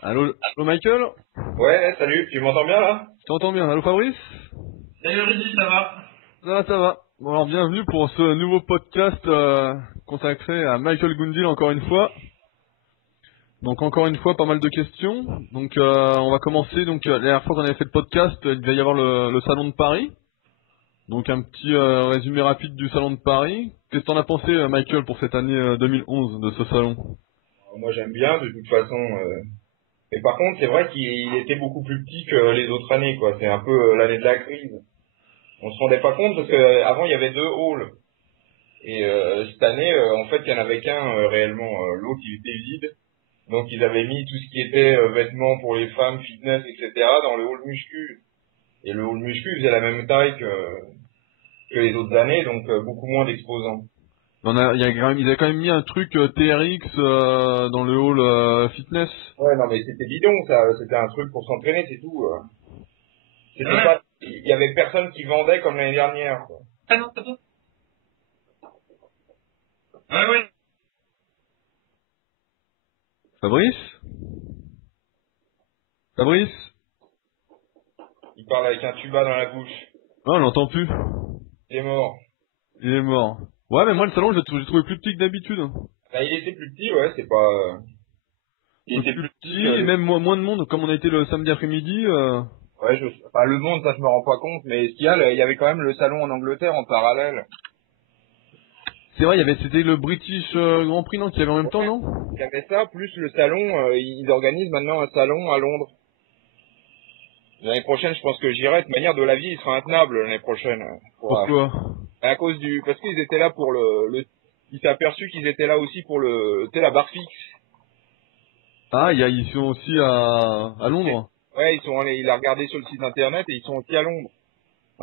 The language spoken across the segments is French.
Allô, allô Michael? Ouais, salut, tu m'entends bien là? Tu m'entends bien? Allô Fabrice? Salut Rudy, ça va? Ça va. Bon alors bienvenue pour ce nouveau podcast consacré à Michael Gundil encore une fois. Donc encore une fois pas mal de questions. Donc on va commencer. Donc la dernière fois qu'on avait fait le podcast, il devait y avoir le salon de Paris. Donc un petit résumé rapide du salon de Paris. Qu'est-ce que t'en as pensé Michael pour cette année 2011 de ce salon? Moi j'aime bien de toute façon. Mais par contre, c'est vrai qu'il était beaucoup plus petit que les autres années, quoi. C'est un peu l'année de la crise. On se rendait pas compte parce que avant il y avait deux halls. Et cette année, en fait, il y en avait qu'un réellement. L'autre il était vide. Donc ils avaient mis tout ce qui était vêtements pour les femmes, fitness, etc. dans le hall muscu. Et le hall muscu faisait la même taille que les autres années, donc beaucoup moins d'exposants. Ils avaient quand même mis un truc TRX dans le hall fitness. Ouais, non mais c'était bidon, ça. C'était un truc pour s'entraîner, c'est tout. C'était Ouais. pas, il y avait personne qui vendait comme l'année dernière, quoi. Ah non, c'est bon. Ouais, ouais. Fabrice? Fabrice? Il parle avec un tuba dans la bouche. Non, on l'entend plus. Il est mort. Il est mort. Ouais, mais moi le salon, j'ai trouvé plus petit que d'habitude. Bah, il était plus petit, ouais, c'est pas, il était Plus plus petit petit, et même moins de monde, comme on a été le samedi après-midi. ouais, enfin, le monde, ça je me rends pas compte, mais ce qu'il y a, il y avait quand même le salon en Angleterre en parallèle. C'est vrai, c'était le British Grand Prix, non, qu'il y avait en même temps, Ouais. non? Il y avait ça, plus le salon, ils organisent maintenant un salon à Londres. L'année prochaine, je pense que j'irai. De toute manière, de la vie, il sera intenable l'année prochaine. Pourquoi? À cause parce qu'ils étaient là pour il s'est aperçu qu'ils étaient là aussi pour tu sais, la barre fixe. Ah, ils sont aussi à Londres. Ouais, il a regardé sur le site internet et ils sont aussi à Londres.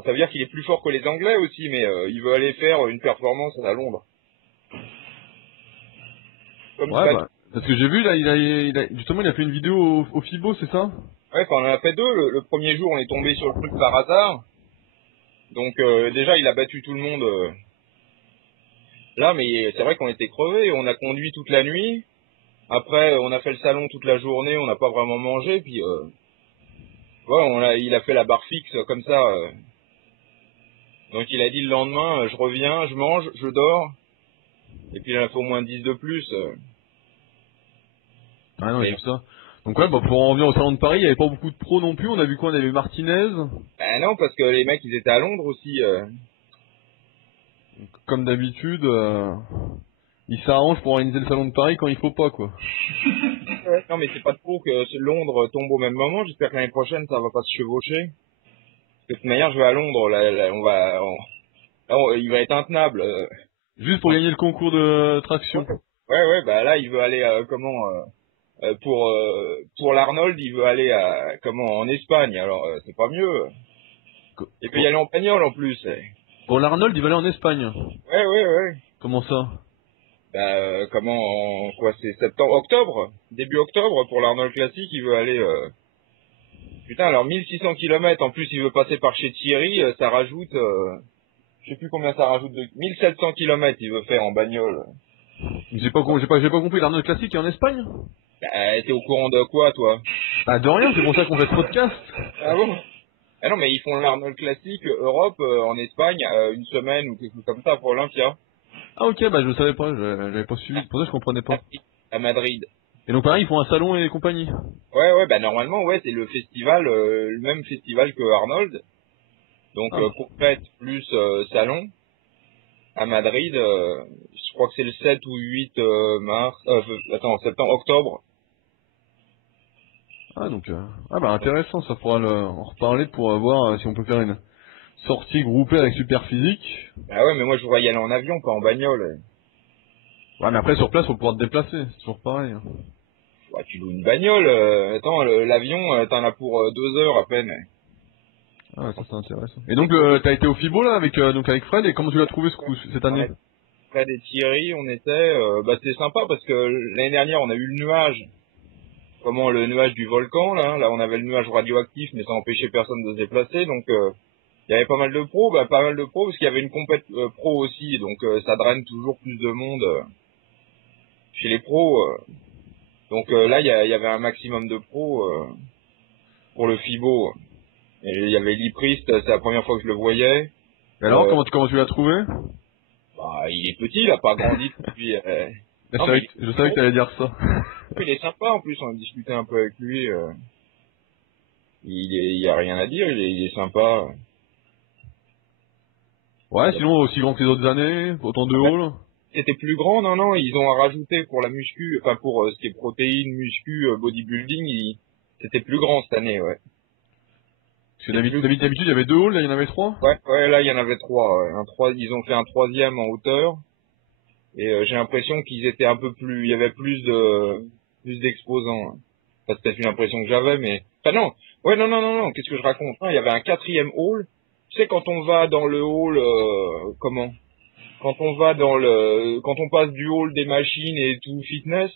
Ça veut dire qu'il est plus fort que les Anglais aussi, mais il veut aller faire une performance à Londres. Comme il Ouais, va. bah, parce que j'ai vu, là, justement, il a fait une vidéo au FIBO, c'est ça? Ouais, enfin, on en a fait deux. Le premier jour, on est tombé sur le truc par hasard. Donc déjà, il a battu tout le monde là, mais c'est vrai qu'on était crevés. On a conduit toute la nuit. Après, on a fait le salon toute la journée. On n'a pas vraiment mangé. Puis, ouais, il a fait la barre fixe comme ça. Donc il a dit le lendemain, je reviens, je mange, je dors. Et puis il en a fait au moins 10 de plus. Ah non, j'ai Mais vu ça. Donc ouais, bah, pour en revenir au salon de Paris, il y avait pas beaucoup de pros non plus. On a vu quoi? On avait vu Martinez. ben non, parce que les mecs, ils étaient à Londres aussi. Comme d'habitude, ils s'arrangent pour organiser le salon de Paris quand il faut pas, quoi. Ouais. Non, mais c'est pas trop que Londres tombe au même moment. J'espère que l'année prochaine, ça va pas se chevaucher. Parce que de toute manière, je vais à Londres. Là, il va être intenable. Juste pour gagner le concours de traction. Ouais, bah là, il veut aller pour l'Arnold, il veut aller en Espagne. Alors, c'est pas mieux. Co- Il peut y co- aller en bagnole en plus. Pour l'Arnold, il va aller en Espagne. Ouais. Comment ça? Bah, c'est septembre, octobre, début octobre pour l'Arnold Classic, il veut aller. Putain, alors 1600 kilomètres. En plus il veut passer par chez Thierry, ça rajoute, je sais plus combien ça rajoute, 1700 kilomètres il veut faire en bagnole. J'ai pas compris. L'Arnold classique est en Espagne? Bah, t'es au courant de quoi toi? Ah, de rien, c'est pour ça qu'on fait ce podcast. Ah bon? Ah non mais ils font l'Arnold Classic Europe en Espagne une semaine ou quelque chose comme ça pour Olympia. Ah ok, bah je savais pas, j'avais pas suivi, pour ça je comprenais pas. À Madrid. Et donc pareil, ils font un salon et compagnie. Ouais, bah normalement ouais c'est le festival, le même festival que Arnold. Donc Ah, compète plus salon à Madrid, je crois que c'est le 7 ou 8 mars, septembre, octobre. ah donc, ah bah intéressant, ça pourra en reparler pour voir si on peut faire une sortie groupée avec Superphysique. Ah ouais, mais moi je voudrais y aller en avion, pas en bagnole. Ouais, mais après sur place, faut pouvoir te déplacer, c'est toujours pareil. Ouais, tu loues une bagnole, attends, l'avion, t'en as pour 2 heures à peine. Ah, ça c'est intéressant. Et donc, t'as été au FIBO là avec Fred, et comment tu l'as trouvé cette année? Ouais. Près des Thierry, on était, bah c'était sympa parce que l'année dernière on a eu le nuage, le nuage du volcan là on avait le nuage radioactif, mais ça empêchait personne de se déplacer, donc il y avait pas mal de pros, parce qu'il y avait une compète pro aussi, donc ça draine toujours plus de monde chez les pros. Donc là, il y avait un maximum de pros pour le FIBO. Et il y avait Liprist, c'est la première fois que je le voyais. Et alors, comment tu l'as trouvé? Bah, il est petit, il a pas grandi depuis... Je Non, savais mais que t'allais dire ça. il est sympa en plus, on a discuté un peu avec lui. Il y a rien à dire, il est sympa. Ouais, sinon aussi grand que les autres années, autant de halls. C'était plus grand, non, ils ont rajouté pour la muscu, enfin pour ce qui est protéines, muscu, bodybuilding, c'était plus grand cette année, ouais. Parce que d'habitude il y avait 2 halls, là il y en avait 3. Ouais, là il y en avait 3. Ouais. Ils ont fait un troisième en hauteur. Et j'ai l'impression qu'ils étaient un peu plus, il y avait plus d'exposants. Hein. Ça, c'est peut-être une impression que j'avais, mais... Enfin non, ouais, non, qu'est-ce que je raconte? Non, il y avait un quatrième hall. Tu sais, quand on va dans le hall, quand on passe du hall des machines et tout fitness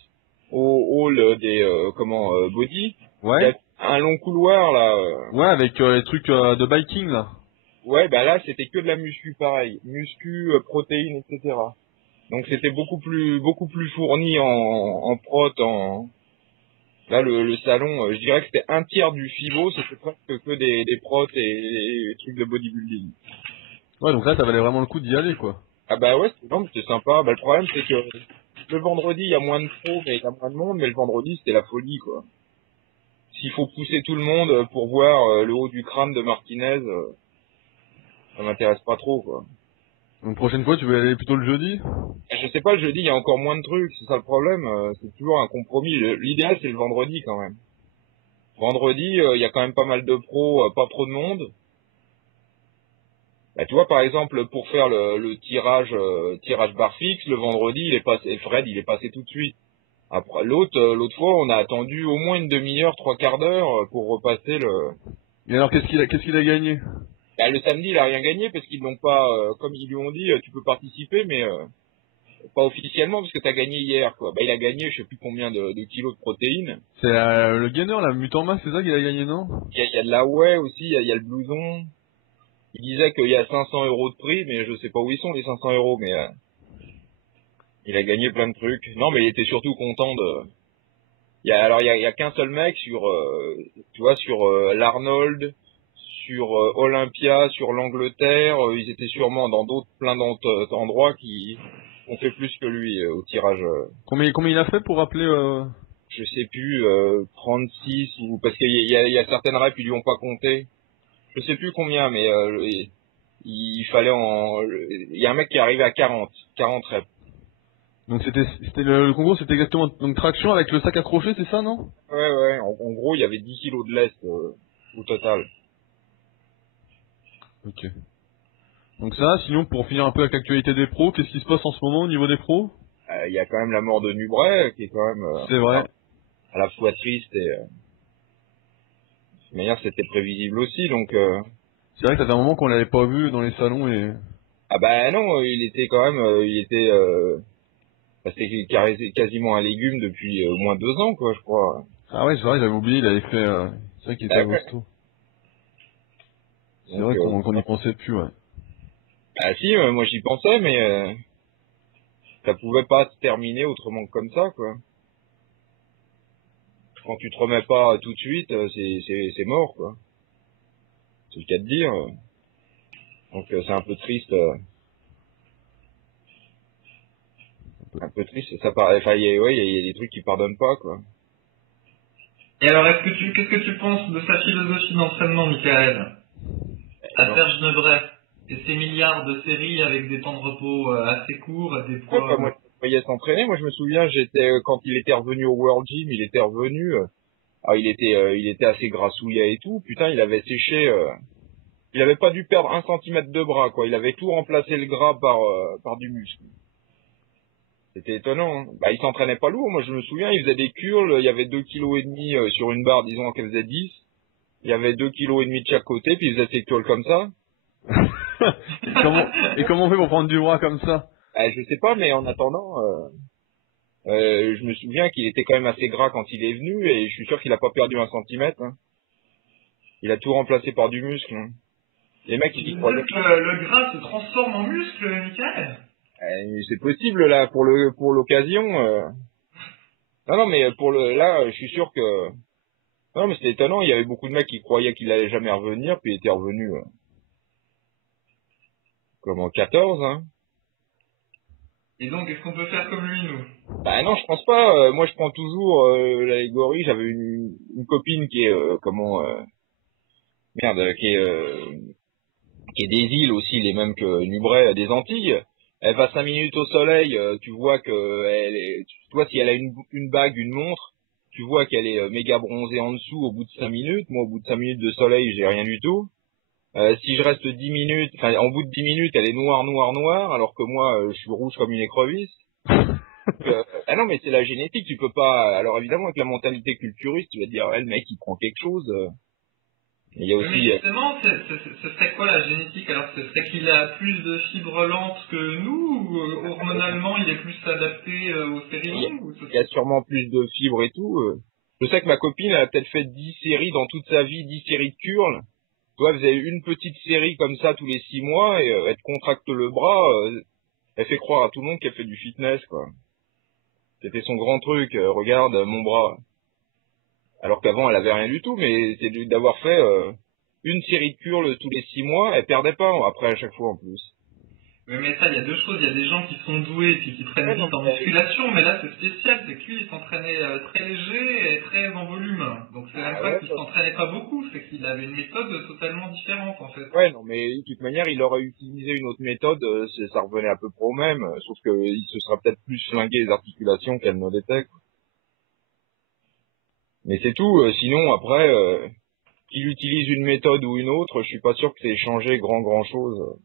au hall des, body, il y Ouais. a un long couloir, là. Ouais, avec les trucs de biking, là. Ouais, bah là, c'était que de la muscu, pareil. Muscu, protéines, etc. Donc c'était beaucoup plus fourni en prot, là le salon, je dirais que c'était un tiers du FIBO, c'était presque que des prots et des trucs de bodybuilding. Ouais, donc là ça valait vraiment le coup d'y aller, quoi. Ah bah ouais, c'était sympa. Bah le problème c'est que le vendredi il y a moins de pros, mais il y a moins de monde, mais le vendredi c'était la folie quoi. S'il faut pousser tout le monde pour voir le haut du crâne de Martinez, ça m'intéresse pas trop quoi. Donc prochaine fois tu veux aller plutôt le jeudi? Je sais pas, le jeudi il y a encore moins de trucs, c'est ça le problème, c'est toujours un compromis. L'idéal c'est le vendredi quand même. Vendredi, il y a quand même pas mal de pros, pas trop de monde. Bah, tu vois, par exemple, pour faire le tirage barre fixe, le vendredi, Fred, il est passé tout de suite. Après, l'autre fois, on a attendu au moins une demi-heure, 3/4 d'heure pour repasser le... Et alors qu'est-ce qu'il a gagné? Bah, le samedi, il a rien gagné parce qu'ils n'ont pas, comme ils lui ont dit, tu peux participer, mais pas officiellement parce que t'as gagné hier, quoi. Bah, il a gagné, je sais plus combien de kilos de protéines. C'est le gainer, la mutant masse, c'est ça qu'il a gagné, non? Il y a de la whey aussi, il y a le blouson. Il disait qu'il y a 500 € de prix, mais je sais pas où ils sont les 500 €, mais il a gagné plein de trucs. Non, mais il était surtout content de... il y a qu'un seul mec sur, tu vois, sur l'Arnold, sur Olympia, sur l'Angleterre, ils étaient sûrement dans plein d'autres endroits qui ont fait plus que lui au tirage. Combien il a fait pour rappeler Je sais plus, 36 ou... Parce qu'il y a certaines reps, ils lui ont pas compté. Je sais plus combien, mais il fallait il y a un mec qui est arrivé à 40 reps. Donc c'était le concours, c'était exactement donc traction avec le sac accroché, c'est ça, non? Ouais, en gros, il y avait 10 kilos de lest au total. Ok. Donc ça, sinon pour finir un peu avec l'actualité des pros, qu'est-ce qui se passe en ce moment au niveau des pros? Il y a quand même la mort de Nubret, qui est quand même C'est vrai. à la fois triste et... de toute manière, c'était prévisible aussi, donc... C'est vrai que ça fait un moment qu'on l'avait pas vu dans les salons et... Ah bah non, il était quand même... c'était quasiment un légume depuis au moins 2 ans, quoi, je crois. Ah ouais, c'est vrai, j'avais oublié, il avait fait... C'est vrai qu'il était à Ouais. Vosto. C'est Donc, vrai qu'on n'y pensait plus, ouais. Ah si, moi j'y pensais, mais ça pouvait pas se terminer autrement que comme ça, quoi. Quand tu te remets pas tout de suite, c'est mort, quoi. C'est le cas de dire. Donc c'est un peu triste. Un peu triste. Ça paraît. Enfin, il y a des trucs qui pardonnent pas, quoi. Et alors, qu'est-ce que tu penses de sa philosophie d'entraînement, Michael? À Serge Nebret et ses milliards de séries avec des temps de repos assez courts, des Ouais, poids... moi, je voyais s'entraîner. Moi, je me souviens, quand il était revenu au World Gym, il était revenu. Il était assez grassouillat et tout. Putain, il avait séché. Il avait pas dû perdre 1 centimètre de bras, quoi. Il avait tout remplacé le gras par du muscle. C'était étonnant. Hein. Bah, il s'entraînait pas lourd. Moi, je me souviens, il faisait des curls. Il y avait 2,5 kg sur une barre, disons qu'elle faisait 10. Il y avait 2,5 kg de chaque côté, puis il faisait ses curls comme ça. et comment on fait pour prendre du bras comme ça? Je sais pas, mais en attendant, je me souviens qu'il était quand même assez gras quand il est venu, et je suis sûr qu'il a pas perdu 1 centimètre. Hein. Il a tout remplacé par du muscle. Hein. Les mecs, ils y croient. Le gras se transforme en muscle, Michael? C'est possible là pour l'occasion. Non, non, mais là, je suis sûr que... Non, mais c'était étonnant, il y avait beaucoup de mecs qui croyaient qu'il allait jamais revenir, puis il était revenu, comme en 14, hein. Et donc, est-ce qu'on peut faire comme lui, nous? Bah non, je pense pas. Moi, je prends toujours l'allégorie. J'avais une copine qui est qui est des îles aussi, les mêmes que Nubray, des Antilles. Elle va 5 minutes au soleil, tu vois que toi, si elle a une bague, une montre, tu vois qu'elle est méga bronzée en dessous au bout de 5 minutes. Moi, au bout de 5 minutes de soleil, j'ai rien du tout. Si je reste 10 minutes, enfin, en bout de 10 minutes, elle est noire, noire, noire, alors que moi, je suis rouge comme une écrevisse. Ah non, mais c'est la génétique, tu peux pas. Alors évidemment, avec la mentalité culturiste, tu vas te dire, ouais, le mec, il prend quelque chose. Il y a Mais aussi. justement, ce serait quoi la génétique? Alors, ce serait qu'il a plus de fibres lentes que nous, ou hormonalement, il est plus adapté aux séries longues, ou Il y a sûrement plus de fibres et tout. Je sais que ma copine, elle a peut-être fait 10 séries dans toute sa vie, 10 séries de curl. Toi, elle faisait une petite série comme ça tous les 6 mois et elle te contracte le bras. Elle fait croire à tout le monde qu'elle fait du fitness, quoi. C'était son grand truc. Regarde mon bras. Alors qu'avant, elle avait rien du tout, mais c'est d'avoir fait une série de curls tous les 6 mois, elle perdait pas après à chaque fois en plus. Oui, mais ça, il y a deux choses. Il y a des gens qui sont doués et puis qui prennent vite en musculation, mais là, c'est spécial. C'est que lui, il s'entraînait très léger et très en volume. Donc, c'est même pas qu'il s'entraînait pas beaucoup, c'est qu'il avait une méthode totalement différente, en fait. Ouais, non, mais de toute manière, il aurait utilisé une autre méthode, ça revenait à peu près au même, sauf que il se sera peut-être plus flingué les articulations qu'elle ne l'était. Mais c'est tout. Sinon, après, qu'il utilise une méthode ou une autre, je suis pas sûr que c'est changé grand chose.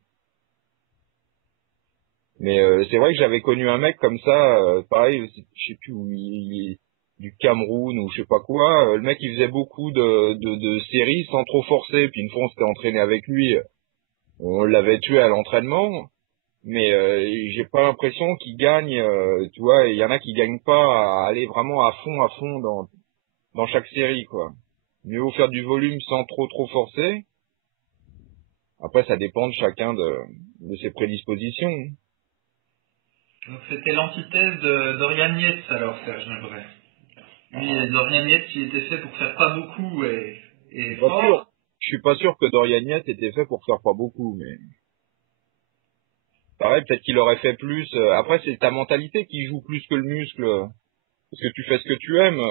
Mais c'est vrai que j'avais connu un mec comme ça, pareil, je sais plus où il est, du Cameroun ou je sais pas quoi. Le mec, il faisait beaucoup de séries sans trop forcer. Puis une fois, on s'était entraîné avec lui, on l'avait tué à l'entraînement. Mais j'ai pas l'impression qu'il gagne. Tu vois, il y en a qui gagnent pas à aller vraiment à fond dans chaque série, quoi. Mieux vaut faire du volume sans trop forcer. Après, ça dépend de chacun de ses prédispositions. Donc, c'était l'antithèse de Dorian Yates, alors, Serge Nebret. Lui, Dorian Yates, il était fait pour faire pas beaucoup et fort. Je suis pas sûr que Dorian Yates était fait pour faire pas beaucoup, mais pareil, peut-être qu'il aurait fait plus. Après, c'est ta mentalité qui joue plus que le muscle, parce que tu fais ce que tu aimes.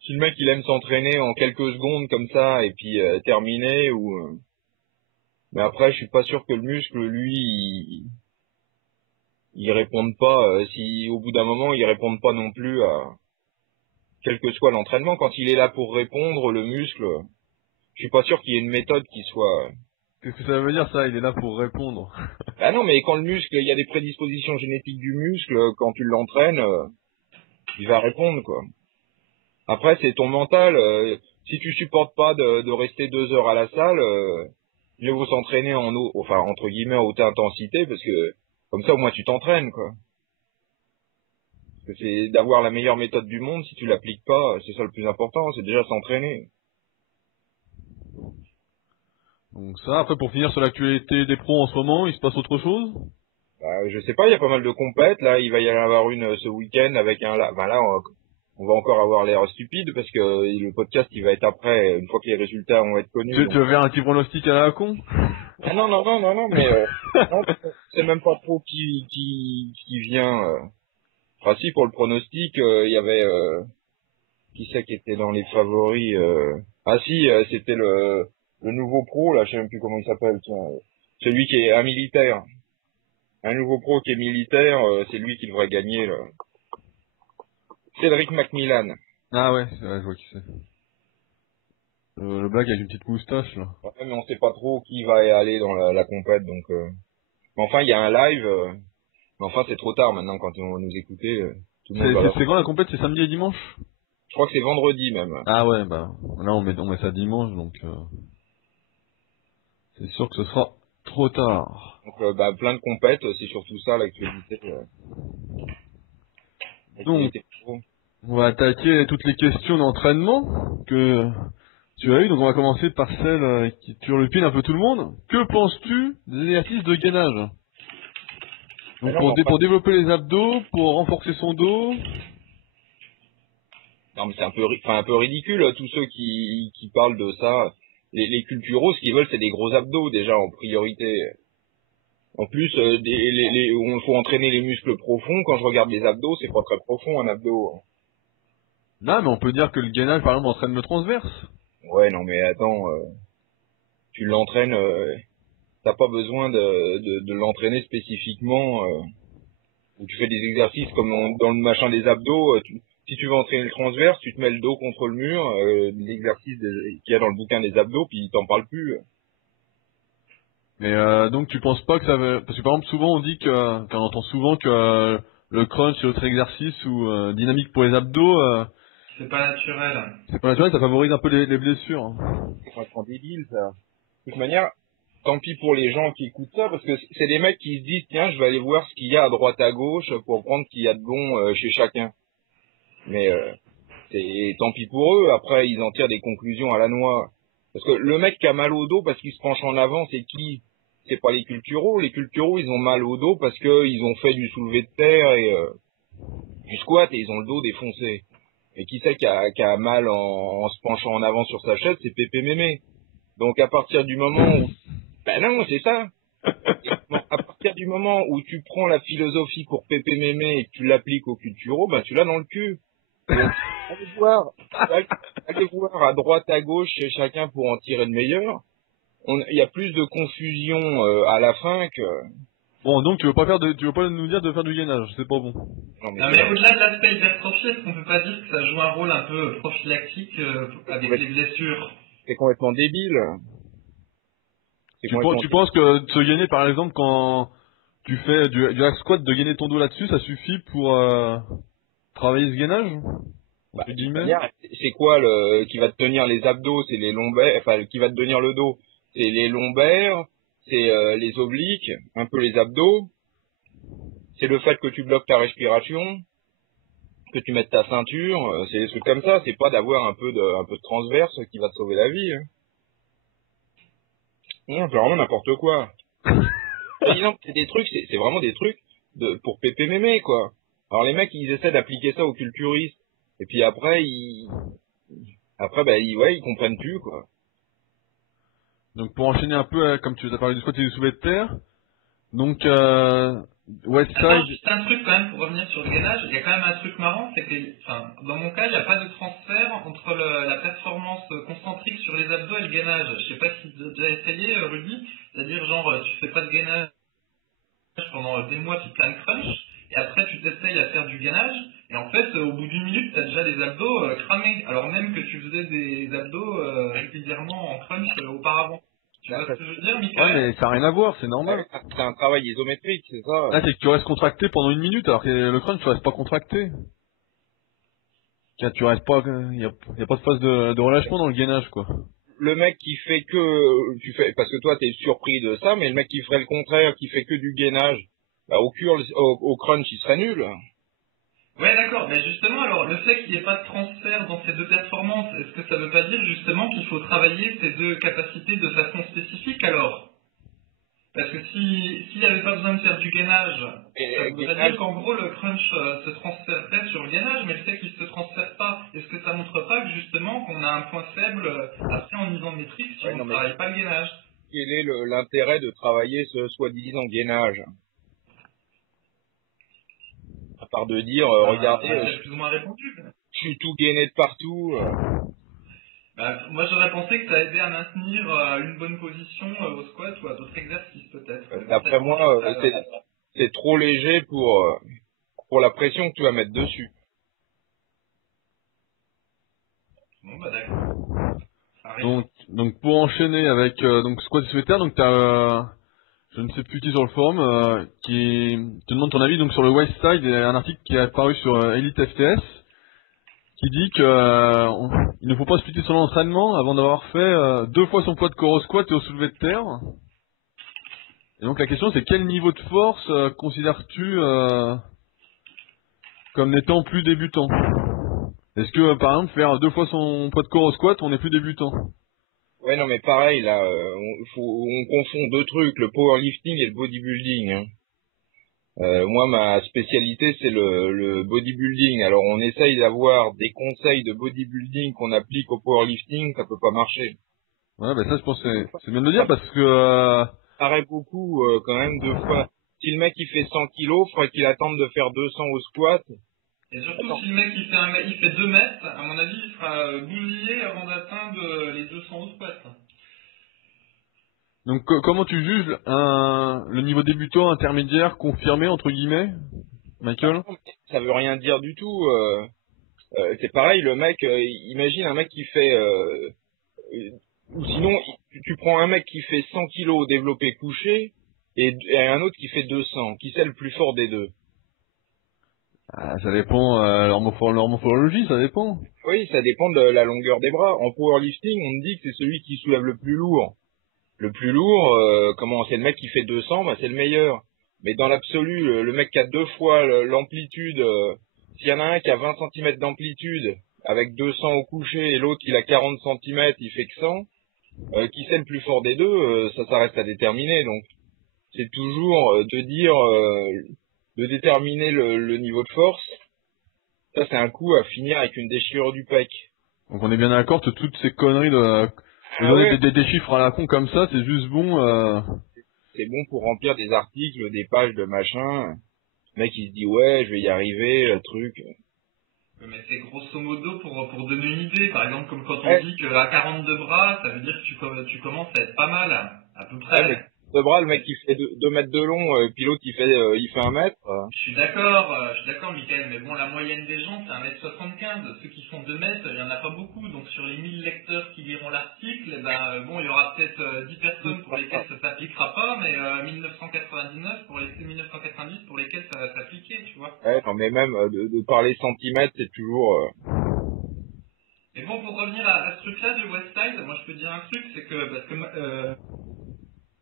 Si le mec il aime s'entraîner en quelques secondes comme ça et puis terminer ou. Mais après, je suis pas sûr que le muscle, lui, il réponde pas. Si au bout d'un moment, il réponde pas non plus à quel que soit l'entraînement. Quand il est là pour répondre, le muscle, je suis pas sûr qu'il y ait une méthode qui soit. Qu'est-ce que ça veut dire ça? Il est là pour répondre. Ah non, mais quand le muscle, il y a des prédispositions génétiques du muscle, quand tu l'entraînes, il va répondre, quoi. Après, c'est ton mental. Si tu supportes pas de rester 2 heures à la salle, mieux vaut s'entraîner enfin entre guillemets à haute intensité, parce que comme ça au moins tu t'entraînes, quoi. Parce que c'est d'avoir la meilleure méthode du monde. Si tu l'appliques pas, c'est ça le plus important, c'est déjà s'entraîner. Donc ça, après pour finir sur l'actualité des pros en ce moment, il se passe autre chose? Bah, je sais pas, il y a pas mal de compètes. Là, il va y en avoir une ce week-end avec un. Là, on va encore avoir l'air stupide parce que le podcast il va être après, une fois que les résultats vont être connus. Tu veux faire un petit pronostic à la con? Ah non, mais non, c'est même pas trop qui vient. Enfin si, pour le pronostic, il y avait qui c'est qui était dans les favoris. Ah si, c'était le nouveau pro là, je sais même plus comment il s'appelle. Tiens, celui qui est un militaire, un nouveau pro qui est militaire, c'est lui qui devrait gagner là. Cédric Macmillan. Ah ouais, je vois qui c'est. Le black avec une petite moustache là. Ouais, mais on sait pas trop qui va y aller dans la compète, donc. Mais enfin, il y a un live. Mais enfin, c'est trop tard maintenant quand on va nous écouter. Tout le monde va C'est quand la compète? C'est samedi et dimanche? Je crois que c'est vendredi même. Ah ouais, bah là on met ça dimanche, donc c'est sûr que ce sera trop tard. Donc plein de compètes, c'est surtout ça l'actualité. Donc, on va attaquer toutes les questions d'entraînement que tu as eues. Donc on va commencer par celle qui turlupine un peu tout le monde. Que penses-tu des exercices de gainage? Donc Non, pour développer les abdos, pour renforcer son dos. non, mais c'est un peu ridicule, tous ceux qui parlent de ça. Les culturos, ce qu'ils veulent, c'est des gros abdos, déjà, en priorité. En plus, où il faut entraîner les muscles profonds. Quand je regarde les abdos, c'est pas très profond, un abdo. Non, mais on peut dire que le gainage, par exemple, entraîne le transverse. Ouais, non, mais attends, tu l'entraînes, t'as pas besoin de l'entraîner spécifiquement, où tu fais des exercices comme dans le machin des abdos. Si tu veux entraîner le transverse, tu te mets le dos contre le mur, l'exercice qu'il y a dans le bouquin des abdos, puis t'en parles plus. Mais donc tu penses pas que ça va... Parce que par exemple, souvent on dit qu'on entend souvent que le crunch et autres exercices ou dynamique pour les abdos, C'est pas naturel. c'est pas naturel, ça favorise un peu les blessures. Hein. C'est complètement débile, ça. De toute manière, tant pis pour les gens qui écoutent ça, parce que c'est des mecs qui se disent, tiens, je vais aller voir ce qu'il y a à droite à gauche pour prendre ce qu'il y a de bon chez chacun. Mais c'est tant pis pour eux, après ils en tirent des conclusions à la noix. Parce que le mec qui a mal au dos parce qu'il se penche en avant, c'est qui? C'est pas les culturos. Les culturos, ils ont mal au dos parce que ils ont fait du soulevé de terre et du squat et ils ont le dos défoncé. Et qui c'est qui a mal en se penchant en avant sur sa chaise? C'est Pépé Mémé. Donc à partir du moment où... Ben non, c'est ça. À partir du moment où tu prends la philosophie pour Pépé Mémé et que tu l'appliques au culturo, ben tu l'as dans le cul. Donc, allez voir à droite, à gauche chez chacun pour en tirer le meilleur. Il y a plus de confusion à la fin que... Bon, donc tu veux pas nous dire de faire du gainage, c'est pas bon. Non mais, Non, mais au-delà de l'aspect hypertrophié, est-ce qu'on peut pas dire que ça joue un rôle un peu prophylactique avec les blessures? c'est complètement débile. Tu penses que de se gainer, par exemple, quand tu fais du hack squat, de gainer ton dos là-dessus, ça suffit pour travailler ce gainage? Entre guillemets. C'est quoi qui va te tenir les abdos? C'est les lombaires, enfin qui va te tenir le dos? C'est les lombaires, c'est les obliques, un peu les abdos. C'est le fait que tu bloques ta respiration, que tu mettes ta ceinture, c'est des trucs comme ça. C'est pas d'avoir un peu de transverse qui va te sauver la vie. Hein. Non, c'est vraiment n'importe quoi. C'est des trucs, c'est vraiment des trucs pour pépé mémé, quoi. Alors les mecs, ils essaient d'appliquer ça aux culturistes. Et puis après, ils comprennent plus, quoi. Donc pour enchaîner un peu, comme tu as parlé du squat et du soulevé de terre, donc Westside... Attends, juste un truc quand même pour revenir sur le gainage, il y a quand même un truc marrant, c'est que dans mon cas, il n'y a pas de transfert entre la performance concentrique sur les abdos et le gainage. Je sais pas si tu as déjà essayé, Rudy, c'est-à-dire genre tu fais pas de gainage pendant des mois, tu plein de crunch, et après tu t'essayes à faire du gainage, et en fait au bout d'une minute tu as déjà les abdos cramés, alors même que tu faisais des abdos régulièrement en crunch auparavant. Tu vois ce que je veux dire, Michael? Ouais, mais ça n'a rien à voir, c'est normal. C'est un travail isométrique, c'est ça. Là, c'est que tu restes contracté pendant une minute, alors que le crunch, tu restes pas contracté. Tiens, tu restes pas, y a pas de phase de relâchement dans le gainage, quoi. Le mec qui fait parce que toi t'es surpris de ça, mais le mec qui ferait le contraire, qui fait que du gainage, bah au crunch il serait nul. Ouais, d'accord, mais justement, alors, le fait qu'il n'y ait pas de transfert dans ces deux performances, est-ce que ça veut pas dire justement qu'il faut travailler ces deux capacités de façon spécifique alors? Parce que s'il n'y avait pas besoin de faire du gainage, ça voudrait dire qu'en gros le crunch se transférerait sur le gainage, mais le fait qu'il ne se transfère pas, est-ce que ça montre pas que justement qu'on a un point faible après en isométrique si on ne travaille pas le gainage? Quel est l'intérêt de travailler ce soi-disant gainage? À part de dire, regardez, j'ai plus ou moins répondu. je suis tout gainé de partout. Moi j'aurais pensé que ça aidait à maintenir une bonne position au squat ou à d'autres exercices peut-être. D'après moi, c'est trop léger pour la pression que tu vas mettre dessus. Bon bah d'accord. Donc pour enchaîner avec donc squat et soulevé de terre, donc t'as je ne sais plus qui sur le forum qui te demande ton avis donc sur le Westside, il y a un article qui est apparu sur Elite FTS qui dit que il ne faut pas splitter son entraînement avant d'avoir fait 2 fois son poids de corps au squat et au soulevé de terre. Et donc la question c'est quel niveau de force considères-tu comme n'étant plus débutant? Est-ce que par exemple faire 2 fois son poids de corps au squat on est plus débutant? Ouais, non, mais pareil, là, on confond deux trucs, le powerlifting et le bodybuilding. Hein. Moi, ma spécialité, c'est le bodybuilding. Alors, on essaye d'avoir des conseils de bodybuilding qu'on applique au powerlifting, ça peut pas marcher. Ouais, bah ça, je pense que c'est bien de le dire Ça parce que paraît beaucoup, quand même, deux fois. Si le mec, il fait 100 kilos, faudrait qu'il attende de faire 200 au squat. Et surtout, Attends. si le mec il fait 2 mètres, à mon avis, il sera bousillé avant d'atteindre les 200 au squat. donc comment tu juges le niveau débutant, intermédiaire, confirmé entre guillemets, Michael? Ça veut rien dire du tout. C'est pareil, le mec, imagine un mec qui fait... ou sinon, tu prends un mec qui fait 100 kilos au développé couché et un autre qui fait 200. Qui c'est le plus fort des deux? Ah, ça dépend, leur morphologie, ça dépend. Oui, ça dépend de la longueur des bras. En powerlifting, on me dit que c'est celui qui soulève le plus lourd. Le plus lourd, comment c'est le mec qui fait 200, bah c'est le meilleur. Mais dans l'absolu, le mec qui a 2 fois l'amplitude, s'il y en a un qui a 20 cm d'amplitude avec 200 au coucher et l'autre qui a 40 cm, il fait que 100, qui c'est le plus fort des deux, ça reste à déterminer. Donc c'est toujours de déterminer le niveau de force. Ça c'est un coup à finir avec une déchirure du pec. Donc on est bien d'accord que toutes ces conneries de Ah donner ouais, des chiffres à la con comme ça, c'est juste bon. c'est bon pour remplir des articles, des pages de machin. Le mec il se dit ouais, je vais y arriver, le truc. Mais c'est grosso modo pour donner une idée. Par exemple, comme quand on Ouais, dit qu'à 42 bras, ça veut dire que tu commences à être pas mal, à peu ouais, mais près. 2 bras, le mec il fait 2 mètres de long, puis l'autre il fait 1 mètre. Je suis d'accord, Michael, mais bon, la moyenne des gens, c'est 1m75. Ceux qui font 2 mètres, il y en a pas beaucoup. Donc, sur les 1000 lecteurs qui liront l'article, eh ben, bon, il y aura peut-être 10 personnes pour lesquelles ça s'appliquera pas, mais 1999 pour les 1990 pour lesquels ça va s'appliquer, tu vois. Ouais, non mais même de parler centimètres, c'est toujours... Et bon, pour revenir à ce truc-là du Westside, moi, je peux te dire un truc, c'est que, parce que,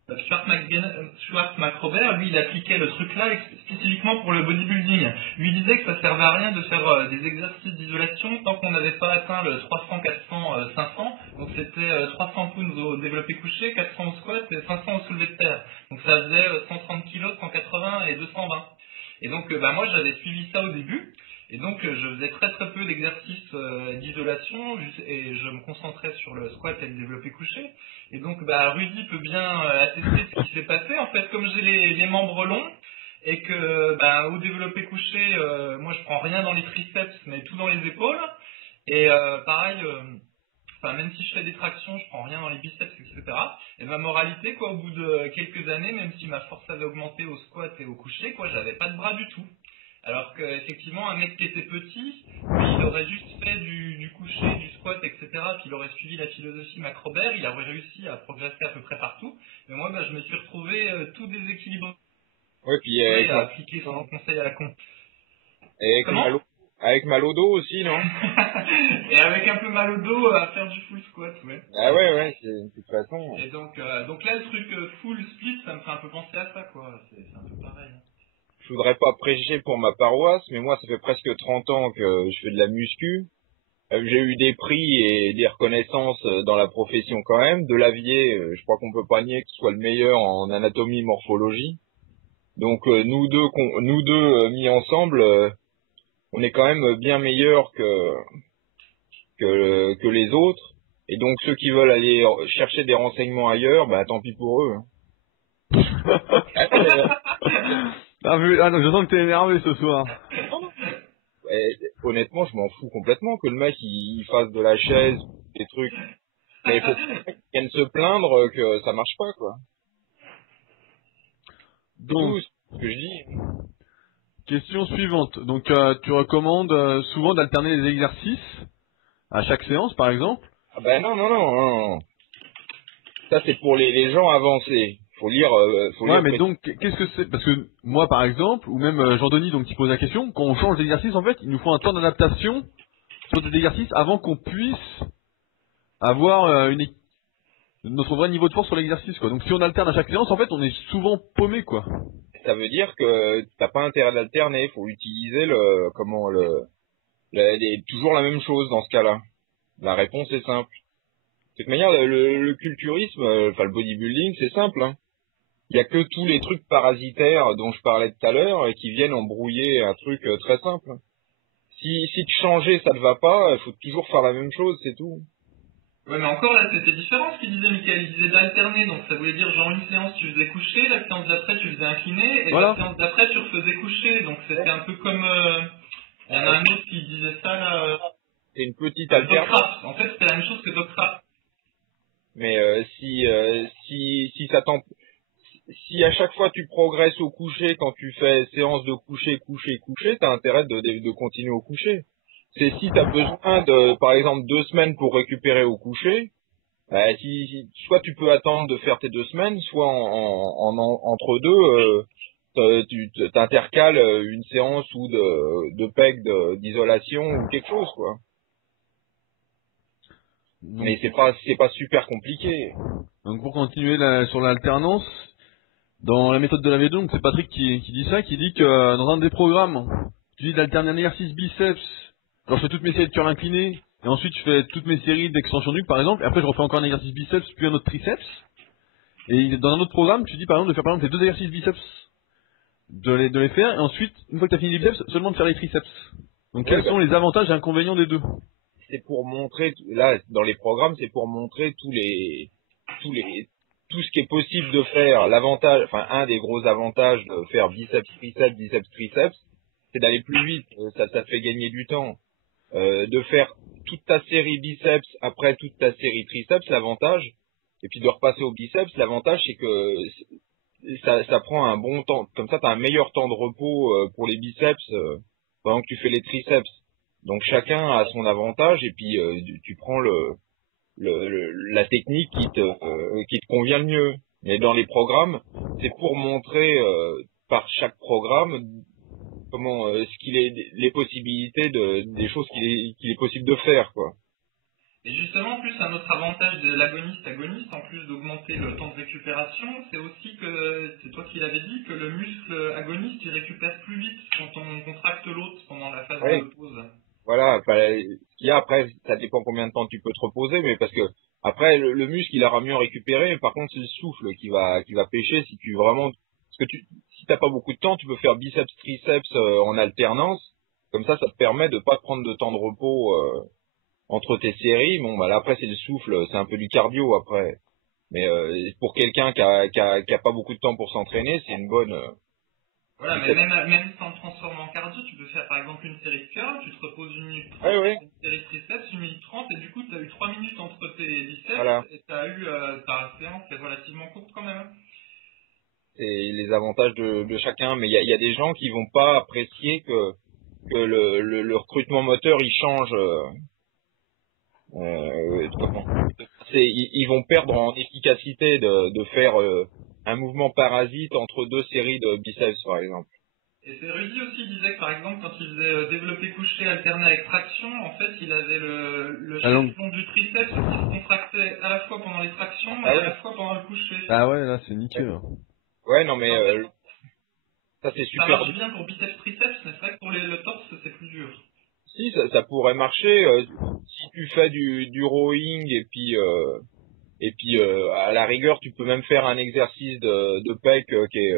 Schwartz-McRobert, lui, il appliquait le truc là spécifiquement pour le bodybuilding. Lui disait que ça servait à rien de faire des exercices d'isolation tant qu'on n'avait pas atteint le 300, 400, 500. Donc c'était 300 pounds au développé couché, 400 au squat et 500 au soulevé de terre. Donc ça faisait 130 kg, 180 et 220. Et donc bah, moi j'avais suivi ça au début. Et donc je faisais très très peu d'exercices d'isolation et je me concentrais sur le squat et le développé couché. Et donc bah, Rudy peut bien attester ce qui s'est passé. En fait, comme j'ai les membres longs et que bah, au développé couché, moi je prends rien dans les triceps mais tout dans les épaules. Et pareil, enfin même si je fais des tractions, je prends rien dans les biceps, etc. Et ma moralité, quoi, au bout de quelques années, même si ma force avait augmenté au squat et au couché, quoi, j'avais pas de bras du tout. Alors qu'effectivement, un mec qui était petit, lui, il aurait juste fait du coucher, du squat, etc. Puis il aurait suivi la philosophie Macrobert, il aurait réussi à progresser à peu près partout. Mais moi, bah, je me suis retrouvé tout déséquilibré Ouais, puis et à appliquer son conseil à la con. Comment avec mal au dos aussi, non? Et avec un peu mal au dos à faire du full squat, ouais. Ah ouais, ouais, c'est de toute façon. Et donc là, le truc full split, ça me fait un peu penser à ça, quoi. C'est un peu pareil. Je voudrais pas prêcher pour ma paroisse, mais moi ça fait presque 30 ans que je fais de la muscu. J'ai eu des prix et des reconnaissances dans la profession quand même. De Lavier, je crois qu'on peut pas nier que ce soit le meilleur en anatomie morphologie. Donc nous deux mis ensemble, on est quand même bien meilleurs que les autres. Et donc ceux qui veulent aller chercher des renseignements ailleurs, bah tant pis pour eux. Non, je sens que t'es énervé ce soir. Honnêtement, je m'en fous complètement que le mec il fasse de la chaise, des trucs. Mais il faut pas qu'il vienne se plaindre que ça marche pas, quoi. C'est Donc, tout ce que je dis. question suivante. Donc, tu recommandes souvent d'alterner les exercices à chaque séance, par exemple? Ah ben non. Ça c'est pour les gens avancés. Faut lire, Ouais, mais donc, qu'est-ce que c'est? Parce que moi, par exemple, ou même Jean-Denis, donc, qui pose la question, quand on change d'exercice, en fait, il nous faut un temps d'adaptation sur cet exercice avant qu'on puisse avoir notre vrai niveau de force sur l'exercice, quoi. Donc, si on alterne à chaque séance, en fait, on est souvent paumé, quoi. Ça veut dire que t'as pas intérêt d'alterner. Faut utiliser toujours la même chose dans ce cas-là. La réponse est simple. De toute manière, le culturisme, enfin le bodybuilding, c'est simple. Hein. il y a que tous les trucs parasitaires dont je parlais tout à l'heure qui viennent embrouiller un truc très simple. Si te changer ça te va pas, il faut toujours faire la même chose, c'est tout. Ouais, mais encore là, c'était différent ce qu'il disait, Michael. Il disait d'alterner, donc ça voulait dire genre une séance tu faisais coucher, la séance d'après tu faisais incliner, et Voilà. la séance d'après tu refaisais coucher. Donc c'était un peu comme... il y en a un autre qui disait ça là. C'est une petite alternance. Docraft. En fait, c'était la même chose que Docraft. Mais si ça t'en... Si à chaque fois tu progresses au coucher, quand tu fais séance de coucher, t'as intérêt de continuer au coucher. C'est si t'as besoin de, par exemple, 2 semaines pour récupérer au coucher, soit tu peux attendre de faire tes 2 semaines, soit entre deux, tu t'intercales une séance ou de PEG d'isolation ou quelque chose, quoi. Donc, Mais c'est pas super compliqué. donc pour continuer sur l'alternance, dans la méthode de la V2, donc c'est Patrick qui dit ça, qui dit que dans un des programmes, tu dis d'alterner un exercice biceps, alors je fais toutes mes séries de curl incliné, et ensuite je fais toutes mes séries d'extension nuque par exemple, et après je refais encore un exercice biceps, puis un autre triceps, et dans un autre programme, tu dis par exemple de faire par exemple les 2 exercices biceps, de les faire, et ensuite, une fois que tu as fini les biceps, seulement de faire les triceps. Donc quels sont les avantages et inconvénients des deux? C'est pour montrer, là, dans les programmes, c'est pour montrer tout ce qui est possible de faire. L'avantage, enfin, un des gros avantages de faire biceps, triceps, c'est d'aller plus vite. Ça te fait gagner du temps. De faire toute ta série biceps après toute ta série triceps, l'avantage, et puis de repasser au biceps, l'avantage, c'est que ça prend un bon temps. Comme ça, tu as un meilleur temps de repos pour les biceps pendant que tu fais les triceps. Donc chacun a son avantage et puis tu prends la technique qui te convient le mieux. Mais dans les programmes, c'est pour montrer par chaque programme comment ce qu'il est les possibilités des choses qu'il est possible de faire, quoi. Et justement, en plus, un autre avantage de l'agoniste-agoniste, en plus d'augmenter le temps de récupération, c'est aussi que, c'est toi qui l'avais dit, que le muscle agoniste, il récupère plus vite quand on contracte l'autre pendant la phase de pause. Voilà, ce qu'il y a après, ça dépend combien de temps tu peux te reposer, mais parce que après le muscle il aura mieux récupéré, par contre c'est le souffle qui va pêcher si tu vraiment, parce que si t'as pas beaucoup de temps, tu peux faire biceps triceps en alternance, comme ça te permet de pas te prendre de temps de repos entre tes séries. Bon bah là après c'est le souffle, c'est un peu du cardio après, mais pour quelqu'un qui a pas beaucoup de temps pour s'entraîner, c'est une bonne. Voilà, mais même sans te transformer en cardio, tu peux faire par exemple une série de curl, tu te reposes 1 minute 30, une série de triceps, 1 minute 30, et du coup, tu as eu 3 minutes entre tes biceps, et tu as eu ta séance qui est relativement courte quand même. C'est les avantages de chacun, mais il y a des gens qui vont pas apprécier que le recrutement moteur, il change. Ils vont perdre en efficacité de faire un mouvement parasite entre 2 séries de biceps, par exemple. Et c'est Rudy aussi, il disait que par exemple, quand il faisait développé couché alterné avec traction, en fait, il avait le long du triceps qui se contractait à la fois pendant les tractions et à la fois pendant le couché. Ah ouais, là c'est nickel. Ouais, non mais ça c'est super. Ça marche bien pour biceps triceps, mais c'est vrai que pour le torse, c'est plus dur. Si, ça pourrait marcher si tu fais du rowing et puis à la rigueur tu peux même faire un exercice de pec qui est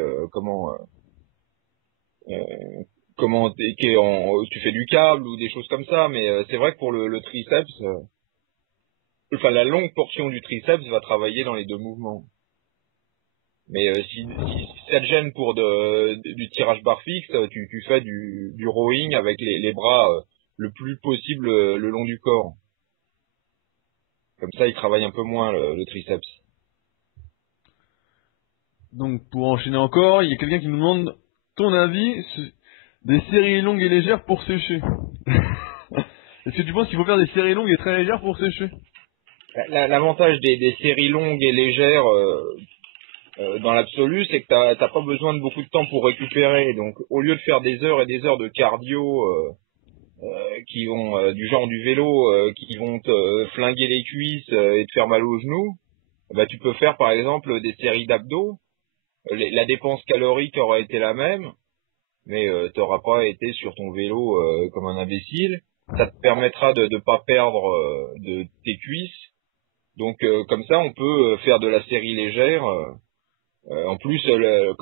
tu fais du câble ou des choses comme ça, mais c'est vrai que pour le triceps, enfin la longue portion du triceps va travailler dans les 2 mouvements. Mais si ça te gêne pour du tirage barre fixe, tu fais du rowing avec les bras le plus possible le long du corps. Comme ça, il travaille un peu moins le triceps. Donc pour enchaîner encore, il y a quelqu'un qui nous demande ton avis des séries longues et légères pour sécher. Est-ce que tu penses qu'il faut faire des séries longues et très légères pour sécher? L'avantage des séries longues et légères dans l'absolu, c'est que t'as pas besoin de beaucoup de temps pour récupérer. Donc au lieu de faire des heures et des heures de cardio qui vont du genre du vélo qui vont te flinguer les cuisses et te faire mal aux genoux, bah tu peux faire par exemple des séries d'abdos. La dépense calorique aura été la même, mais t'auras pas été sur ton vélo comme un imbécile. Ça te permettra de pas perdre de tes cuisses. Donc comme ça on peut faire de la série légère En plus, le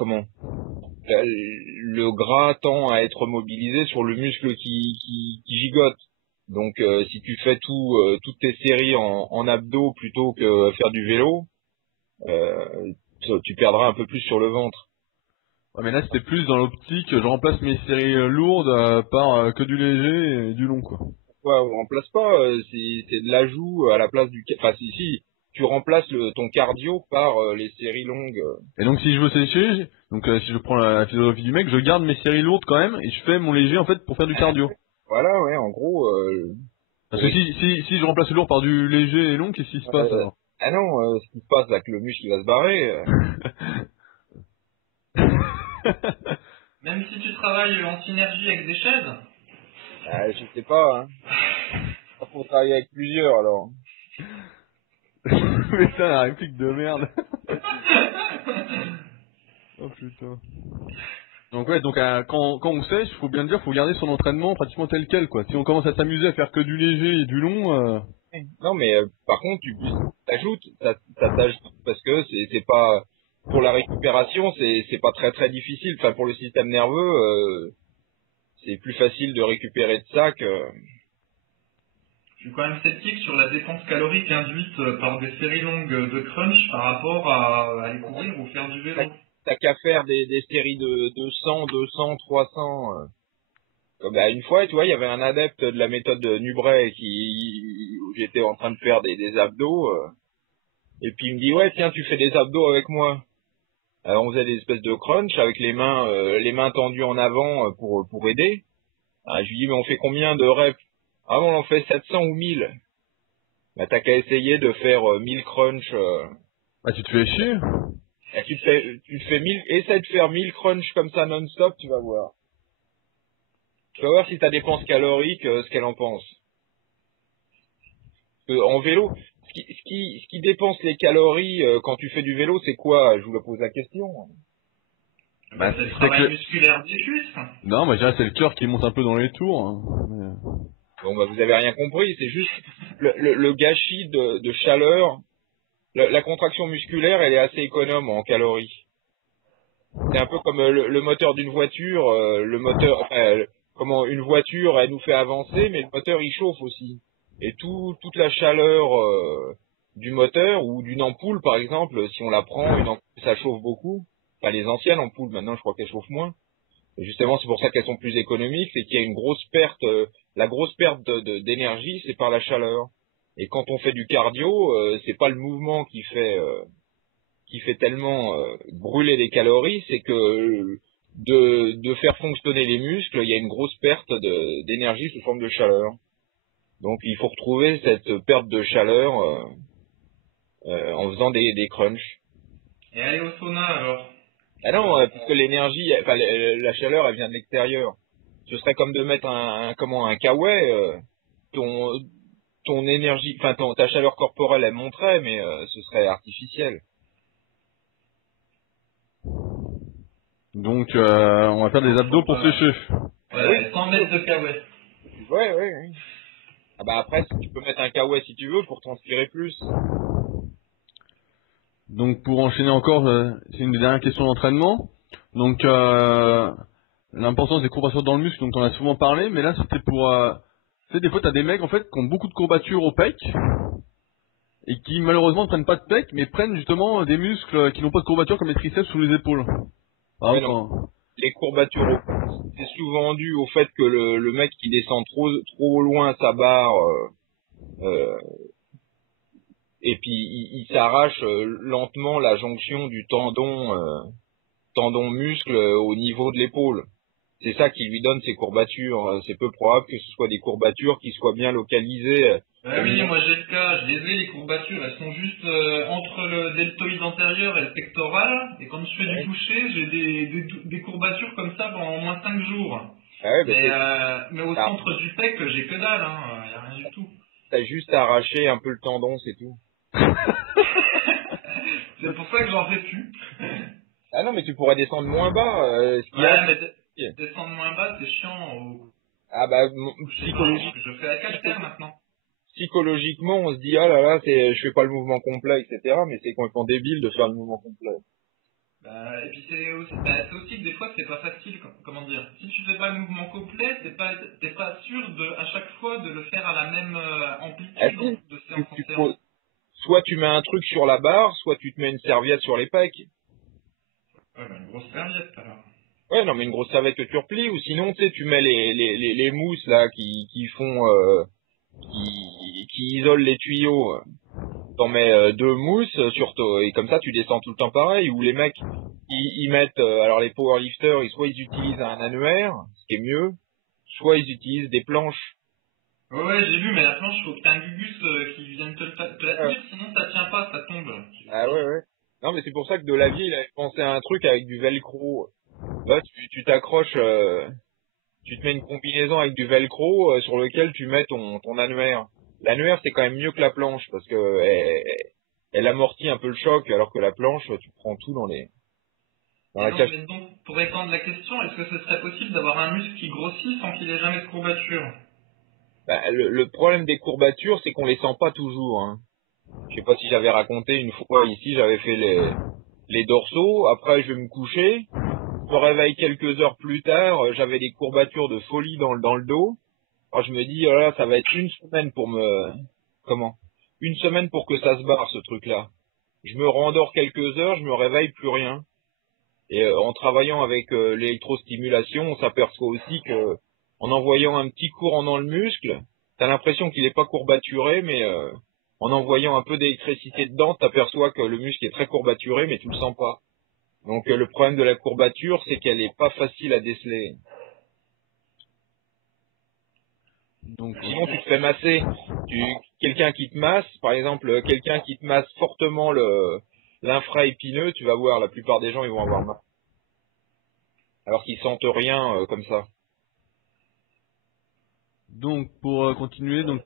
gras tend à être mobilisé sur le muscle qui gigote. Donc, si tu fais toutes tes séries en abdos plutôt que faire du vélo, tu perdras un peu plus sur le ventre. Ouais, mais là, c'était plus dans l'optique, je remplace mes séries lourdes par que du léger et du long, quoi. Ouais, on remplace pas, c'est de l'ajout à la place du... Enfin, si, tu remplaces ton cardio par les séries longues. Et donc, si je veux sécher, donc si je prends la philosophie du mec, je garde mes séries lourdes quand même et je fais mon léger, en fait, pour faire du cardio. Voilà, ouais, en gros... Parce que si je remplace le lourd par du léger et long, qu'est-ce qui se passe alors? Ah non, ce qui se passe, là, que le muscle, il va se barrer. Même si tu travailles en synergie avec des chaises. Je sais pas, hein. Faut travailler avec plusieurs, alors. Mais ça, la réplique de merde. Oh putain. Donc ouais, donc quand on sèche, faut bien dire, faut garder son entraînement pratiquement tel quel, quoi. Si on commence à s'amuser à faire que du léger et du long, Non, mais par contre, ça t'ajoute parce que c'est pas pour la récupération, c'est pas très très difficile. Enfin, pour le système nerveux, c'est plus facile de récupérer de ça que. Je suis quand même sceptique sur la dépense calorique induite par des séries longues de crunch par rapport à aller courir ou faire du vélo. T'as qu'à faire des séries de 100, 200, 300. Bah, une fois, tu vois, il y avait un adepte de la méthode Nubray où j'étais en train de faire des abdos, et puis il me dit, ouais, tiens, tu fais des abdos avec moi. Alors, on faisait des espèces de crunch avec les mains tendues en avant pour aider. Ah, je lui dis, mais on fait combien de reps? Ah bon, on en fait 700 ou 1000. Bah, t'as qu'à essayer de faire 1000 crunch. bah tu te fais chier. Et tu te fais 1000, essaie de faire 1000 crunch comme ça non-stop, tu vas voir. Tu vas voir si ta dépense calorique, ce qu'elle en pense. En vélo, ce qui dépense les calories quand tu fais du vélo, c'est quoi? Je vous le pose la question. Bah, c'est le travail musculaire des cuisses. Non, moi je dirais c'est le cœur qui monte un peu dans les tours. Hein. Bon, bah vous avez rien compris, c'est juste le gâchis de chaleur. La contraction musculaire, elle est assez économe en calories. C'est un peu comme le moteur d'une voiture. Comment une voiture, elle nous fait avancer, mais le moteur il chauffe aussi. Et toute la chaleur du moteur ou d'une ampoule, par exemple, si on la prend, une ampoule, ça chauffe beaucoup. Enfin, les anciennes ampoules, maintenant, je crois qu'elles chauffent moins. Et justement, c'est pour ça qu'elles sont plus économiques, c'est qu'il y a une grosse perte. La grosse perte d'énergie, c'est par la chaleur. Et quand on fait du cardio, c'est pas le mouvement qui fait tellement brûler des calories, c'est que de faire fonctionner les muscles, il y a une grosse perte d'énergie sous forme de chaleur. Donc il faut retrouver cette perte de chaleur en faisant des crunchs. Et aller au sauna alors? Ah non, parce que l'énergie, enfin la chaleur, elle vient de l'extérieur. Ce serait comme de mettre un kawaii, ton énergie, enfin ta chaleur corporelle, elle monterait, mais ce serait artificiel. Donc on va faire des abdos pour sécher. Ouais, 100 mètres de kawaii. Ouais. Ah bah après, tu peux mettre un kawaii si tu veux pour transpirer plus. Donc pour enchaîner encore, c'est une des dernières questions d'entraînement. Donc l'importance des courbatures dans le muscle, donc on a souvent parlé, mais là c'était pour... tu sais, des fois t'as des mecs en fait qui ont beaucoup de courbatures au pec, et qui malheureusement ne prennent pas de pec, mais prennent justement des muscles qui n'ont pas de courbature comme les triceps sous les épaules. Par Ouais, exemple, les courbatures, c'est souvent dû au fait que le mec qui descend trop loin sa barre, et puis il s'arrache lentement la jonction du tendon muscle au niveau de l'épaule. C'est ça qui lui donne ces courbatures. C'est peu probable que ce soit des courbatures qui soient bien localisées. Oui, moi j'ai le cas, je les ai, les courbatures, elles sont juste entre le deltoïde antérieur et le pectoral, et quand je fais du toucher, j'ai des courbatures comme ça pendant au moins 5 jours. Ah ouais, mais au centre du pec, j'ai que dalle, hein, y a rien du tout. T'as juste à arracher un peu le tendon, c'est tout. C'est pour ça que j'en fais plus. Ah non, mais tu pourrais descendre moins bas. Mais descendre moins bas, c'est chiant. Ah bah, psychologique. Je fais à 4 terres maintenant. Psychologiquement, on se dit, ah là là, je fais pas le mouvement complet, etc. Mais c'est complètement débile de faire le mouvement complet. Et puis c'est aussi que des fois c'est pas facile, comment dire. Si tu fais pas le mouvement complet, t'es pas sûr à chaque fois de le faire à la même amplitude de séance en séance. Soit tu mets un truc sur la barre, soit tu te mets une serviette sur les pecs. Ouais, une grosse serviette alors. Ouais, non, mais une grosse serviette que tu replies, ou sinon, tu sais, tu mets les mousses, là, qui font, qui isolent les tuyaux. T'en mets 2 mousses sur toi, et comme ça, tu descends tout le temps pareil, ou les mecs, ils mettent, alors les powerlifters, soit ils utilisent un annuaire, ce qui est mieux, soit ils utilisent des planches. Ouais, j'ai vu, mais la planche, faut que t'aies un gugus qui vienne te la tenir, sinon ça tient pas, ça tombe. Ah ouais. Non, mais c'est pour ça que Delavier, il avait pensé à un truc avec du velcro. Là, tu t'accroches, tu te mets une combinaison avec du velcro sur lequel tu mets ton annuaire. L'annuaire, c'est quand même mieux que la planche parce que elle amortit un peu le choc, alors que la planche, tu prends tout dans la cage. Mais donc, pour répondre à la question, est-ce que ce serait possible d'avoir un muscle qui grossit sans qu'il ait jamais de courbature? Bah, le problème des courbatures, c'est qu'on les sent pas toujours. Hein. Je sais pas si j'avais raconté une fois ici, j'avais fait les dorsaux. Après, je vais me coucher. Je me réveille quelques heures plus tard. J'avais des courbatures de folie dans le dos. Alors je me dis, oh là, ça va être une semaine pour une semaine pour que ça se barre, ce truc-là. Je me rendors quelques heures, je me réveille, plus rien. Et en travaillant avec l'électrostimulation, on s'aperçoit aussi que en envoyant un petit courant dans le muscle, t'as l'impression qu'il n'est pas courbaturé, mais en envoyant un peu d'électricité dedans, t'aperçois que le muscle est très courbaturé, mais tu le sens pas. Donc le problème de la courbature, c'est qu'elle est pas facile à déceler. Donc sinon tu te fais masser. Quelqu'un qui te masse, par exemple, quelqu'un qui te masse fortement l'infra-épineux, tu vas voir, la plupart des gens ils vont avoir mal. Alors qu'ils sentent rien comme ça. Donc pour continuer, donc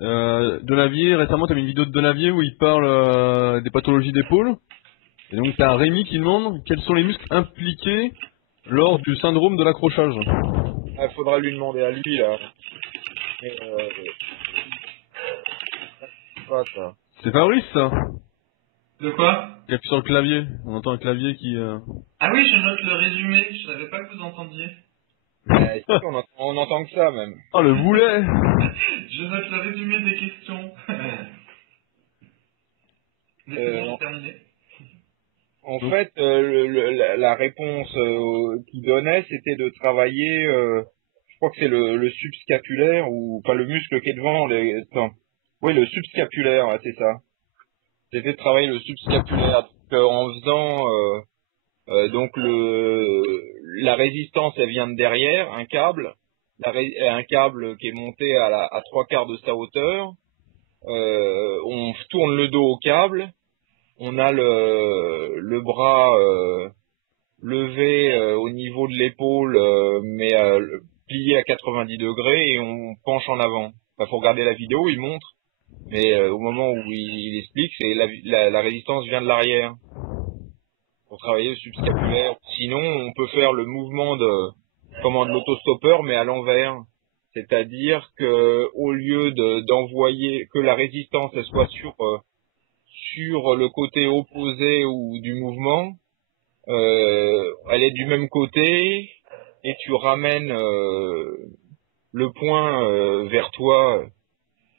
Delavier, récemment tu as mis une vidéo de Delavier où il parle des pathologies d'épaule. Et donc t'as Rémi qui demande quels sont les muscles impliqués lors du syndrome de l'accrochage. Il faudra lui demander à lui là. C'est Fabrice ça? De quoi? Qui appuie sur le clavier. On entend un clavier qui... Ah oui, je note le résumé, je savais pas que vous entendiez. On entend que ça même. Oh le boulet. Je note le résumé des questions. Mais c'est bon, j'ai terminé. En fait, la réponse qu'il donnait, c'était de travailler, je crois que c'est le subscapulaire, ou pas le muscle qui est devant, oui, le subscapulaire, ouais, c'est ça. C'était de travailler le subscapulaire en faisant donc la résistance, elle vient de derrière, un câble, un câble qui est monté à 3/4 de sa hauteur. On tourne le dos au câble. On a le bras levé au niveau de l'épaule, mais plié à 90 degrés, et on penche en avant. Enfin, faut regarder la vidéo, il montre, mais au moment où il explique, c'est la résistance vient de l'arrière pour travailler le subscapulaire. Sinon, on peut faire le mouvement de l'autostoppeur, mais à l'envers. C'est-à-dire que au lieu d'envoyer que la résistance elle soit sur le côté opposé ou du mouvement, elle est du même côté, et tu ramènes le point vers toi.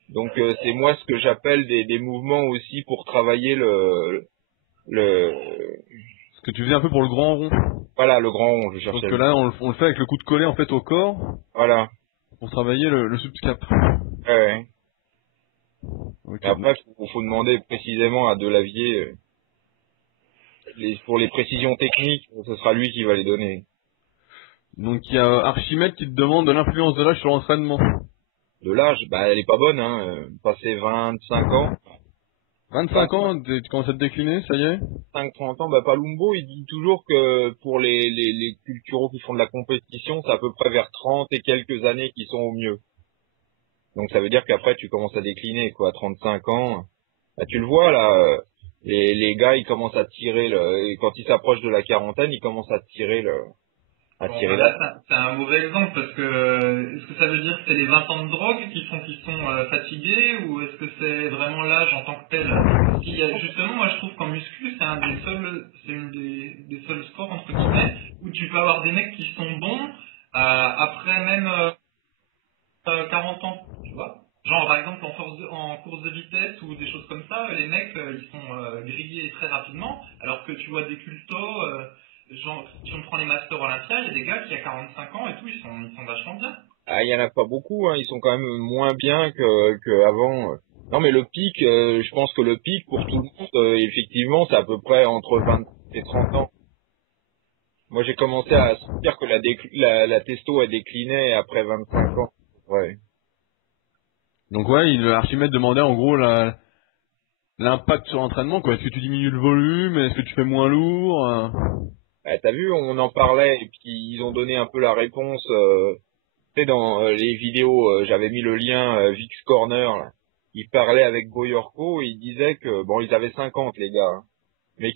Donc c'est moi ce que j'appelle des mouvements aussi pour travailler Ce que tu faisais un peu pour le grand rond. Voilà, le grand rond, je cherchais. Parce que là, on le fait avec le coup de collet en fait au corps. Voilà. Pour travailler le subscap. Ouais. Okay. Après, faut demander précisément à Delavier pour les précisions techniques, ce sera lui qui va les donner. Donc il y a Archimède qui te demande de l'influence de l'âge sur l'entraînement. De l'âge, bah elle est pas bonne, hein. Passé 25 ans. 25 ans, tu commences à te décliner, ça y est? 5-30 ans, bah Palumbo, il dit toujours que pour les culturaux qui font de la compétition, c'est à peu près vers 30 et quelques années qui sont au mieux. Donc ça veut dire qu'après tu commences à décliner, quoi, à 35 ans. Bah, tu le vois là, les gars ils commencent à tirer et quand ils s'approchent de la quarantaine, ils commencent à tirer à Bon, tirer là, là. c'est un mauvais exemple parce que est-ce que ça veut dire que c'est les 20 ans de drogue qui font qu'ils sont fatigués ou est-ce que c'est vraiment l'âge en tant que tel? Parce qu'il y a, justement, moi je trouve qu'en muscu, c'est une des seuls sports entre guillemets où tu peux avoir des mecs qui sont bons après même 40 ans, tu vois. Genre par exemple en course de vitesse ou des choses comme ça, les mecs ils sont grillés très rapidement, alors que tu vois des cultos, genre si on prend les Masters Olympia, il y a des gars qui à 45 ans et tout, ils sont vachement bien. Ah, il y en a pas beaucoup, hein. Ils sont quand même moins bien que avant. Non, mais le pic, je pense que le pic pour tout le monde, effectivement, c'est à peu près entre 20 et 30 ans. Moi, j'ai commencé à sentir que la testo a décliné après 25 ans. Ouais. Donc ouais, Archimède demandait en gros l'impact sur l'entraînement, quoi. Est-ce que tu diminues le volume? Est-ce que tu fais moins lourd? T'as vu, on en parlait et puis ils ont donné un peu la réponse. Tu sais, dans les vidéos, j'avais mis le lien Vix Corner. Là. Ils parlaient avec Boyorko et ils disaient que bon, ils avaient 50 les gars, hein, mais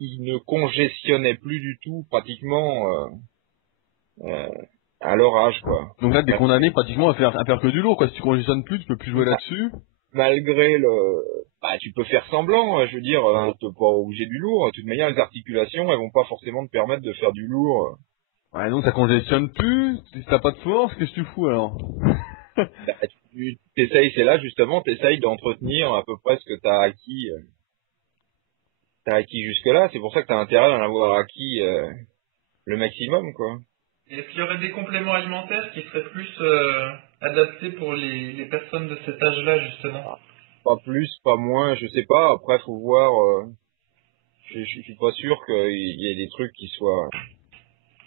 ils ne congestionnaient plus du tout, pratiquement euh, à leur âge, quoi. Donc là, t'es condamné pratiquement à faire que du lourd, quoi. Si tu congestionnes plus, tu peux plus jouer là-dessus. Malgré tu peux faire semblant, je veux dire, t'es pas obligé du lourd. De toute manière, les articulations, elles vont pas forcément te permettre de faire du lourd. Ouais, donc ça congestionne plus. Si t'as pas de force, qu'est-ce que tu fous alors? Bah, tu t'essayes, c'est là justement, t'essayes d'entretenir à peu près ce que t'as acquis jusque-là. C'est pour ça que t'as intérêt d'en avoir acquis le maximum, quoi. Et est-ce qu'il y aurait des compléments alimentaires qui seraient plus adaptés pour les personnes de cet âge-là justement? Ah, pas plus, pas moins, je sais pas. Après, faut voir. Je suis pas sûr qu'il y ait des trucs qui soient.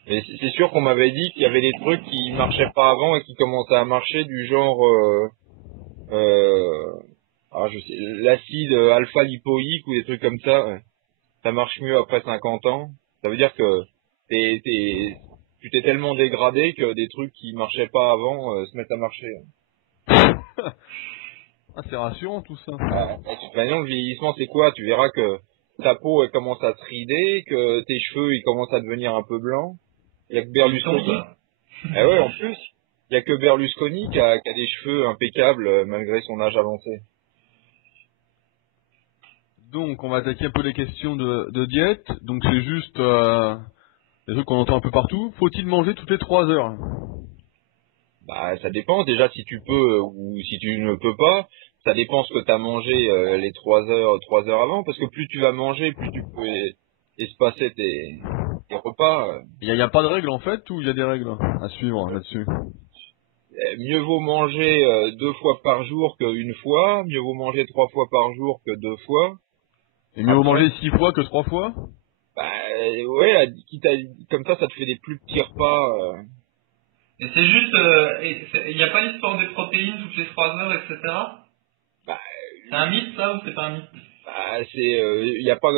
Mais c'est sûr qu'on m'avait dit qu'il y avait des trucs qui marchaient pas avant et qui commençaient à marcher du genre. Euh, je sais, l'acide alpha-lipoïque ou des trucs comme ça. Ouais. Ça marche mieux après 50 ans. Ça veut dire que tu t'es tellement dégradé que des trucs qui marchaient pas avant se mettent à marcher. Ah, c'est rassurant tout ça. De toute manière, le vieillissement, c'est quoi? Tu verras que ta peau, elle commence à se rider, que tes cheveux, ils commencent à devenir un peu blancs. Il y a que Ils tombent. Berlusconi. Eh ouais, en plus, il y a que Berlusconi qui a des cheveux impeccables malgré son âge avancé. Donc, on va attaquer un peu les questions de diète. Donc, c'est juste des trucs qu'on entend un peu partout. Faut-il manger toutes les 3 heures? Bah, ça dépend déjà si tu peux ou si tu ne peux pas. Ça dépend ce que tu as mangé les 3 heures avant, parce que plus tu vas manger, plus tu peux espacer tes repas. Il y a pas de règle en fait, ou il y a des règles à suivre là-dessus? Mieux vaut manger 2 fois par jour qu'une fois, mieux vaut manger 3 fois par jour que 2 fois. Et mieux vaut manger 6 fois que 3 fois? Bah ouais, comme ça te fait des plus petits repas. Et c'est juste, il n'y a pas l'histoire des protéines toutes les 3 heures, etc. Bah, C'est un mythe ça ou c'est pas un mythe? y a pas,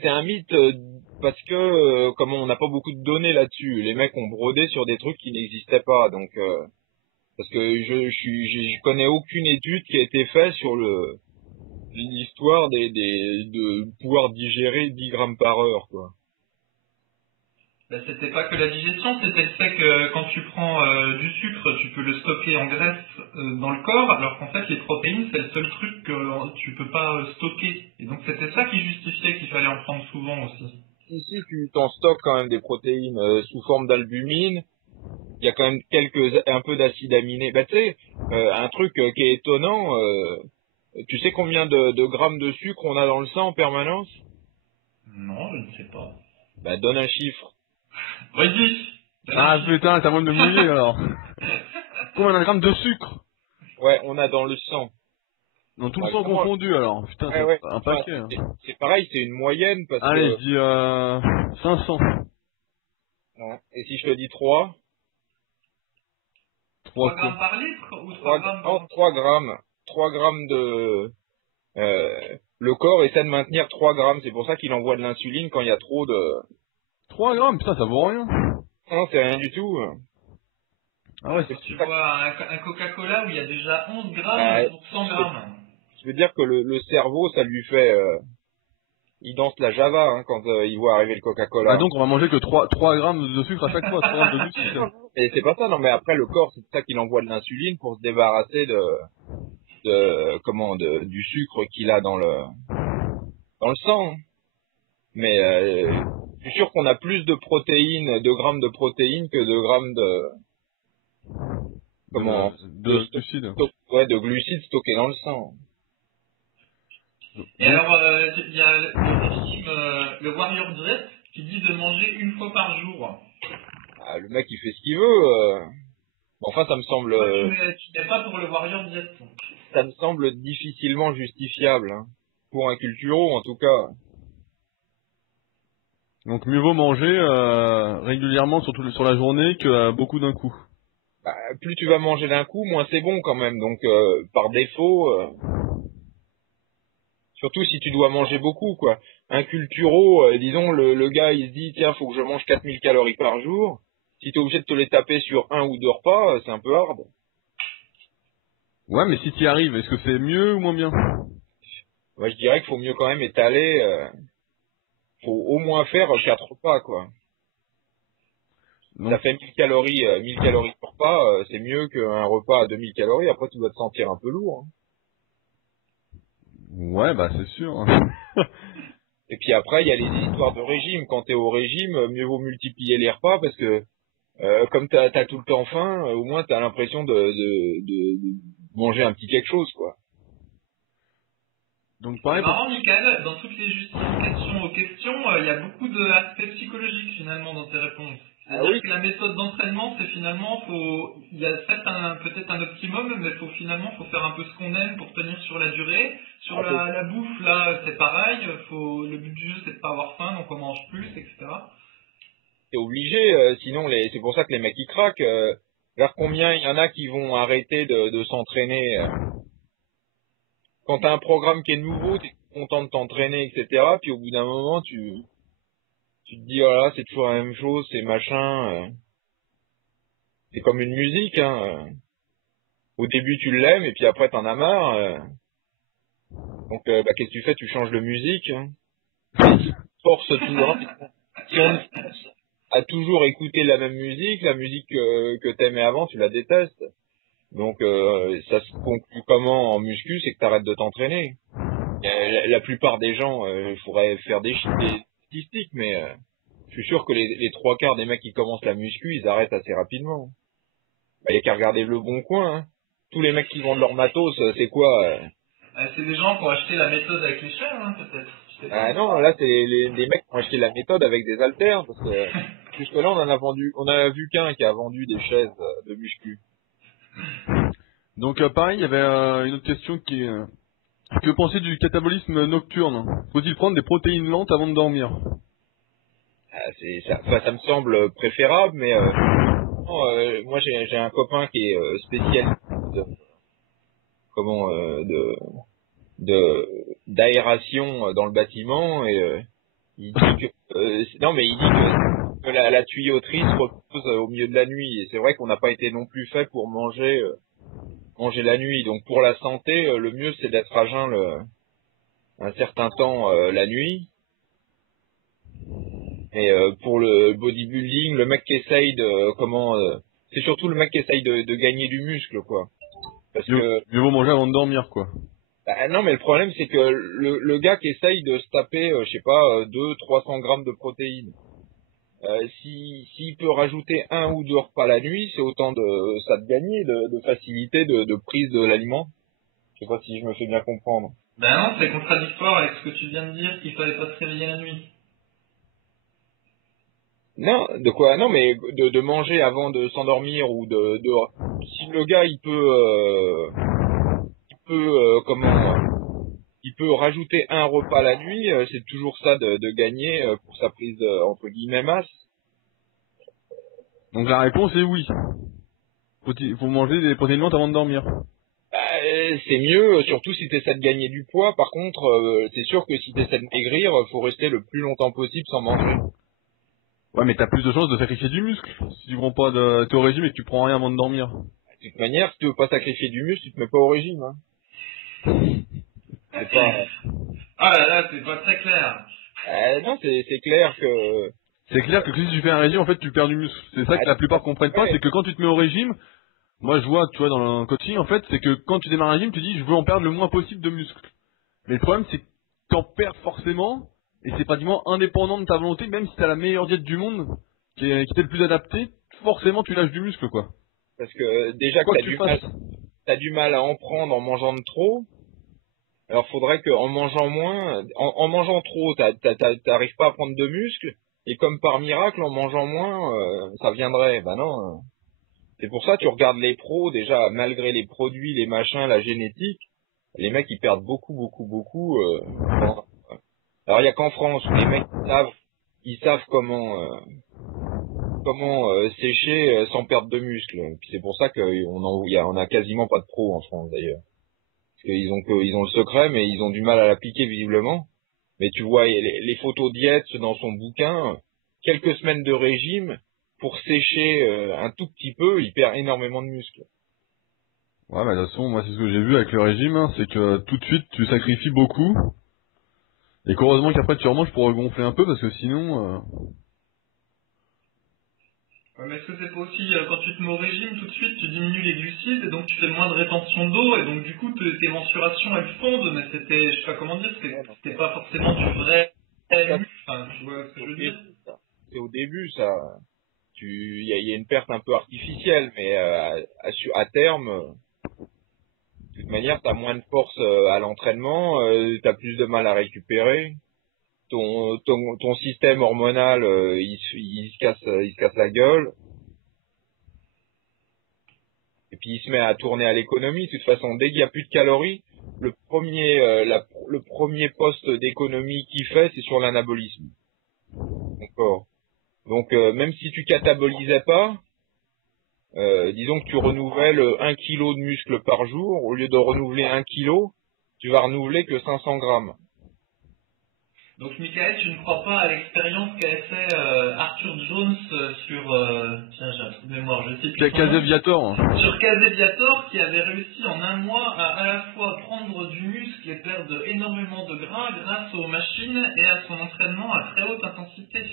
c'est un mythe parce que comme on n'a pas beaucoup de données là-dessus, les mecs ont brodé sur des trucs qui n'existaient pas, donc parce que je connais aucune étude qui a été faite sur l'histoire de pouvoir digérer 10 grammes par heure, quoi. Ben, c'était pas que la digestion, c'était le fait que quand tu prends du sucre, tu peux le stocker en graisse dans le corps, alors qu'en fait les protéines c'est le seul truc que tu peux pas stocker. Et donc c'était ça qui justifiait qu'il fallait en prendre souvent aussi. Ici, tu t'en stockes quand même des protéines sous forme d'albumine. Il y a quand même un peu d'acide aminé. Bah tu sais, un truc qui est étonnant. Tu sais combien de grammes de sucre on a dans le sang en permanence? Non, je ne sais pas. Bah donne un chiffre. Vas-y. Ah putain, c'est à moi de me mouiller alors. Combien de grammes de sucre? Ouais, on a dans le sang. Dans tout le Ouais, sang confondu alors. Putain, ouais, c'est ouais. un paquet. Hein. C'est pareil, c'est une moyenne parce Allez, que. je dis 500. Ouais. Et si je te dis 3? 3 grammes par litre ou 3 grammes Non, 3 grammes. 3 grammes de. Le corps essaie de maintenir 3 grammes. C'est pour ça qu'il envoie de l'insuline quand il y a trop de. 3 grammes, putain, ça vaut rien. Non, c'est rien du tout. Ah ouais, Quand tu vois un Coca-Cola où il y a déjà 11 grammes pour 100 grammes. Je veux dire que le cerveau, ça lui fait il danse la Java hein, quand il voit arriver le Coca-Cola. Ah donc on va manger que 3 grammes de sucre à chaque fois, 3 grammes de sucre. Et c'est pas ça, non mais après le corps, c'est pour ça qu'il envoie de l'insuline pour se débarrasser du sucre qu'il a dans le sang. Mais je suis sûr qu'on a plus de protéines, de grammes de protéines que de grammes de glucides. De glucides stockés dans le sang. Et alors, il y a le régime, le Warrior Diet, qui dit de manger une fois par jour. Ah, le mec, il fait ce qu'il veut. Enfin, ça me semble... Tu n'es pas pour le Warrior Diet. Ça me semble difficilement justifiable. Hein. Pour un culturo, en tout cas. Donc, mieux vaut manger régulièrement, surtout sur la journée, que beaucoup d'un coup. Bah, plus tu vas manger d'un coup, moins c'est bon quand même. Donc, par défaut... Surtout si tu dois manger beaucoup, quoi. Un culturo, disons, le gars, il se dit, tiens, faut que je mange 4000 calories par jour. Si t'es obligé de te les taper sur 1 ou 2 repas, c'est un peu hard. Ouais, mais si t'y arrives, est-ce que c'est mieux ou moins bien? Moi, je dirais qu'il faut mieux quand même étaler, faut au moins faire 4 repas, quoi. Donc, ça fait 1000 calories par repas, c'est mieux qu'un repas à 2000 calories. Après, tu dois te sentir un peu lourd. Hein. Ouais, bah c'est sûr. Et puis après, il y a les histoires de régime. Quand t'es au régime, mieux vaut multiplier les repas parce que comme t'as tout le temps faim, au moins t'as l'impression de manger un petit quelque chose, quoi. Donc C'est pareil. marrant, Michael, dans toutes les justifications aux questions, il y a beaucoup d'aspects psychologiques finalement dans tes réponses. C'est-à-dire que la méthode d'entraînement, c'est finalement, il y a peut-être un optimum, mais faut faire un peu ce qu'on aime pour tenir sur la durée. Sur la bouffe, là, c'est pareil, le but du jeu, c'est de pas avoir faim, donc on mange plus, etc. T'es obligé, sinon c'est pour ça que les mecs ils craquent. Vers combien il y en a qui vont arrêter de s'entraîner quand t'as un programme qui est nouveau, t'es content de t'entraîner, etc. Puis au bout d'un moment, tu te dis, voilà, c'est toujours la même chose, c'est machin. C'est comme une musique, hein. Au début, tu l'aimes, et puis après, t'en as marre. Donc, qu'est-ce que tu fais? Tu changes de musique. Hein. Force toujours. Si on a toujours écouté la même musique, la musique que t'aimais avant, tu la détestes. Donc, ça se conclut comment en muscu? C'est que t'arrêtes de t'entraîner. La plupart des gens, il faudrait faire des statistiques, mais je suis sûr que les 3/4 des mecs qui commencent la muscu, ils arrêtent assez rapidement. Bah, y a qu'à regarder Le Bon Coin. Hein. Tous les mecs qui vendent leur matos, c'est quoi C'est des gens qui ont acheté la méthode avec les chaînes, hein, peut-être. Ah non, là c'est des mecs qui ont acheté la méthode avec des haltères, parce que jusque là on a vu qu'un qui a vendu des chaises de muscu. Donc pareil, il y avait une autre question qui est que penser du catabolisme nocturne? Faut-il prendre des protéines lentes avant de dormir? Ça me semble préférable, mais moi j'ai un copain qui est spécialiste d'aération dans le bâtiment et il dit que la tuyauterie se repose au milieu de la nuit et c'est vrai qu'on n'a pas été non plus fait pour manger la nuit. Donc pour la santé, le mieux c'est d'être à jeun un certain temps la nuit. Et pour le bodybuilding, le mec qui essaye c'est surtout le mec qui essaye de gagner du muscle, quoi. Parce que mieux vaut manger avant de dormir, quoi. Bah, non, mais le problème c'est que le gars qui essaye de se taper, 200-300 grammes de protéines, s'il peut rajouter 1 ou 2 repas la nuit, c'est autant ça de gagner, de facilité de prise de l'aliment. Je sais pas si je me fais bien comprendre. Ben non, c'est contradictoire avec ce que tu viens de dire, qu'il fallait pas se réveiller la nuit. Non, de quoi? Non, mais de manger avant de s'endormir ou si le gars il peut rajouter 1 repas la nuit, c'est toujours ça de gagner pour sa prise entre guillemets masse. Donc la réponse est oui. Faut manger des protéines lentes avant de dormir. C'est mieux, surtout si tu essaies de gagner du poids. Par contre, c'est sûr que si tu essaies de maigrir, faut rester le plus longtemps possible sans manger. Ouais, mais t'as plus de chances de sacrifier du muscle. Si tu prends pas t'es au régime et que tu prends rien avant de dormir. De toute manière, si tu veux pas sacrifier du muscle, tu te mets pas au régime. Hein. C'est pas... Ah là, c'est pas très clair. Non, c'est clair que... C'est clair que si tu fais un régime, en fait, tu perds du muscle. C'est ça que la plupart comprennent pas, c'est que quand tu te mets au régime, moi je vois, tu vois, dans le coaching, en fait, c'est que quand tu démarres un régime, tu dis, je veux en perdre le moins possible de muscles. Mais le problème, c'est que t'en perds forcément, et c'est pratiquement indépendant de ta volonté, même si t'as la meilleure diète du monde, qui t'est le plus adaptée, forcément tu lâches du muscle, quoi. Parce que déjà Quoi que que tu fasses. t'as du mal à en prendre en mangeant de trop. Alors faudrait qu'en mangeant moins, en mangeant trop, t'arrives pas à prendre de muscles, et comme par miracle, en mangeant moins, ça viendrait. Ben non. C'est pour ça, tu regardes les pros, déjà, malgré les produits, les machins, la génétique, les mecs, ils perdent beaucoup. Alors il y a qu'en France où les mecs ils savent comment sécher sans perdre de muscles. Puis c'est pour ça on a quasiment pas de pros en France d'ailleurs. Parce ils ont le secret, mais ils ont du mal à l'appliquer visiblement. Mais tu vois, les photos diète dans son bouquin, quelques semaines de régime, pour sécher un tout petit peu, il perd énormément de muscles. Ouais, mais de toute façon, moi, c'est ce que j'ai vu avec le régime, hein, c'est que tout de suite, tu sacrifies beaucoup, et qu'heureusement qu'après tu remanges pour regonfler un peu, parce que sinon... Ouais, mais est-ce que c'est pas aussi, quand tu te mets au régime, tout de suite, tu diminues les glucides, et donc tu fais moins de rétention d'eau, et donc du coup, tes mensurations, elles fondent, mais c'était, je sais pas comment dire, c'était pas forcément du vrai muscle, enfin, tu vois ce que je veux dire? C'est au début, ça. Il y a une perte un peu artificielle, mais à terme, de toute manière, t'as moins de force à l'entraînement, t'as plus de mal à récupérer. Ton système hormonal, il se casse la gueule. Et puis il se met à tourner à l'économie. De toute façon, dès qu'il n'y a plus de calories, le premier poste d'économie qu'il fait, c'est sur l'anabolisme. D'accord. Donc même si tu catabolisais pas, disons que tu renouvelles 1 kilo de muscle par jour, au lieu de renouveler 1 kilo, tu vas renouveler que 500 grammes. Donc, Michael, tu ne crois pas à l'expérience qu'avait fait Arthur Jones sur... tiens, j'ai un trou de mémoire, je sais plus. Casaviator. Sur Casaviator, qui avait réussi en un mois à la fois prendre du muscle et perdre énormément de gras grâce aux machines et à son entraînement à très haute intensité.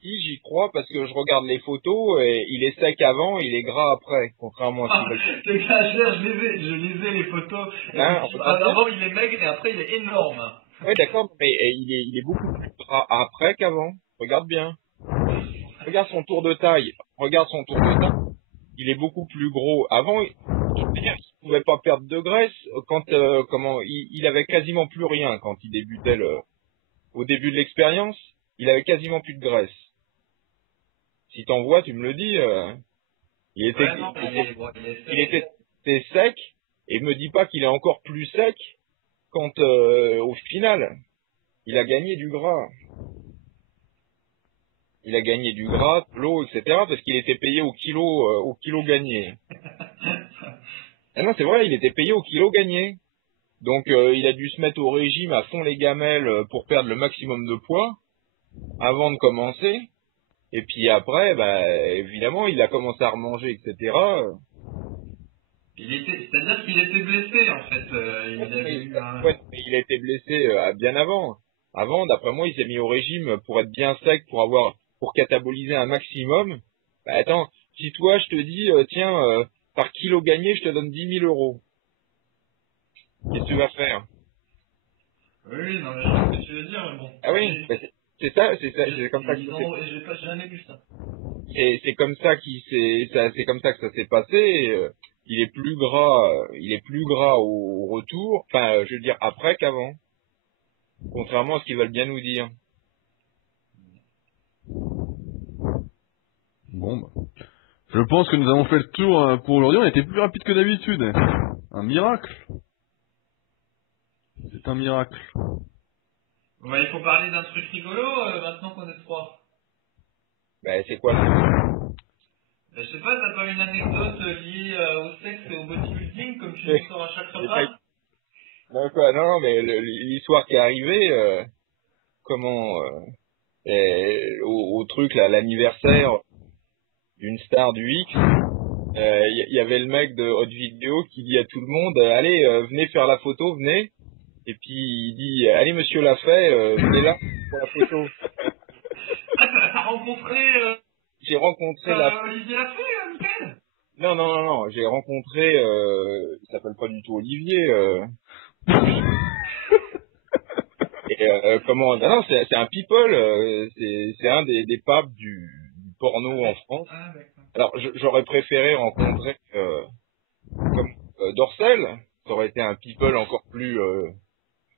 Si, j'y crois parce que je regarde les photos et il est sec avant, il est gras après, contrairement à ce qu'ils veulent. Les gars, je lisais les photos. Hein, Avant, il est maigre et après, il est énorme. Oui, d'accord, mais il est beaucoup plus gras après qu'avant. Regarde bien. Regarde son tour de taille. Il est beaucoup plus gros. Avant, il pouvait pas perdre de graisse quand il avait quasiment plus rien quand il débutait au début de l'expérience. Il avait quasiment plus de graisse. Si t'en vois, tu me le dis. Il était sec et me dis pas qu'il est encore plus sec quand au final il a gagné du gras. Il a gagné du gras, de l'eau, etc. parce qu'il était payé au kilo gagné. Ah non, c'est vrai, il était payé au kilo gagné. Donc il a dû se mettre au régime à fond les gamelles pour perdre le maximum de poids avant de commencer. Et puis après, évidemment, il a commencé à remanger, etc. C'est-à-dire qu'il était blessé, en fait. Il a été blessé bien avant. Avant, d'après moi, il s'est mis au régime pour être bien sec, pour cataboliser un maximum. Attends, si toi, je te dis, tiens, par kilo gagné, je te donne 10 000 euros. Qu'est-ce que tu vas faire? Oui, non, mais je sais ce que tu veux dire, mais bon. Ah oui, c'est comme ça que j'ai jamais vu ça. C'est comme ça c'est comme ça que ça s'est passé. Il est plus gras au retour, enfin, je veux dire après qu'avant. Contrairement à ce qu'ils veulent bien nous dire. Bon, je pense que nous avons fait le tour pour aujourd'hui. On était plus rapide que d'habitude. Un miracle. C'est un miracle. Il faut parler d'un truc rigolo maintenant qu'on est trois. C'est quoi ça? Je sais pas, t'as pas une anecdote liée au sexe et au bodybuilding comme tu nous sors à chaque repas? Non, mais l'histoire qui est arrivée, au truc là, l'anniversaire d'une star du X, y avait le mec de Hot Video qui dit à tout le monde, allez, venez faire la photo, venez. Et puis il dit, allez monsieur Lafay, venez là pour la photo. Ah, t'as rencontré J'ai rencontré Olivier Lafay, Michael? Non, j'ai rencontré, il s'appelle pas du tout Olivier. Et comment? Non, c'est un people, c'est un des papes du porno en France. Ah, d'accord. Alors j'aurais préféré rencontrer comme Dorcel, ça aurait été un people encore plus.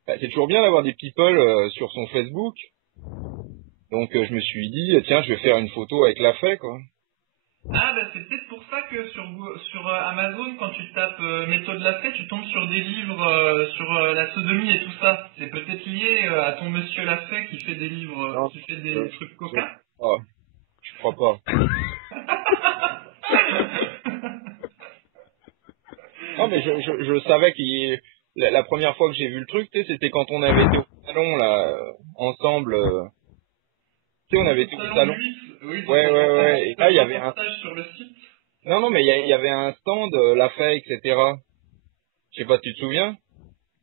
C'est toujours bien d'avoir des people sur son Facebook. Donc je me suis dit tiens, je vais faire une photo avec Lafay quoi. Ah, bah c'est peut-être pour ça que sur Amazon, quand tu tapes méthode Lafay, tu tombes sur des livres sur la sodomie et tout ça. C'est peut-être lié à ton monsieur Lafay qui fait des livres, Non, qui fait des trucs coquins. Je crois pas. Non mais je savais qu'il la première fois que j'ai vu le truc, tu sais, c'était quand on avait été au salon là ensemble. Tu sais, on avait été au salon. Oui, Ouais. Et là, il y avait un stage sur le site. Non, mais il y avait un stand, Lafay, etc. Je sais pas si tu te souviens.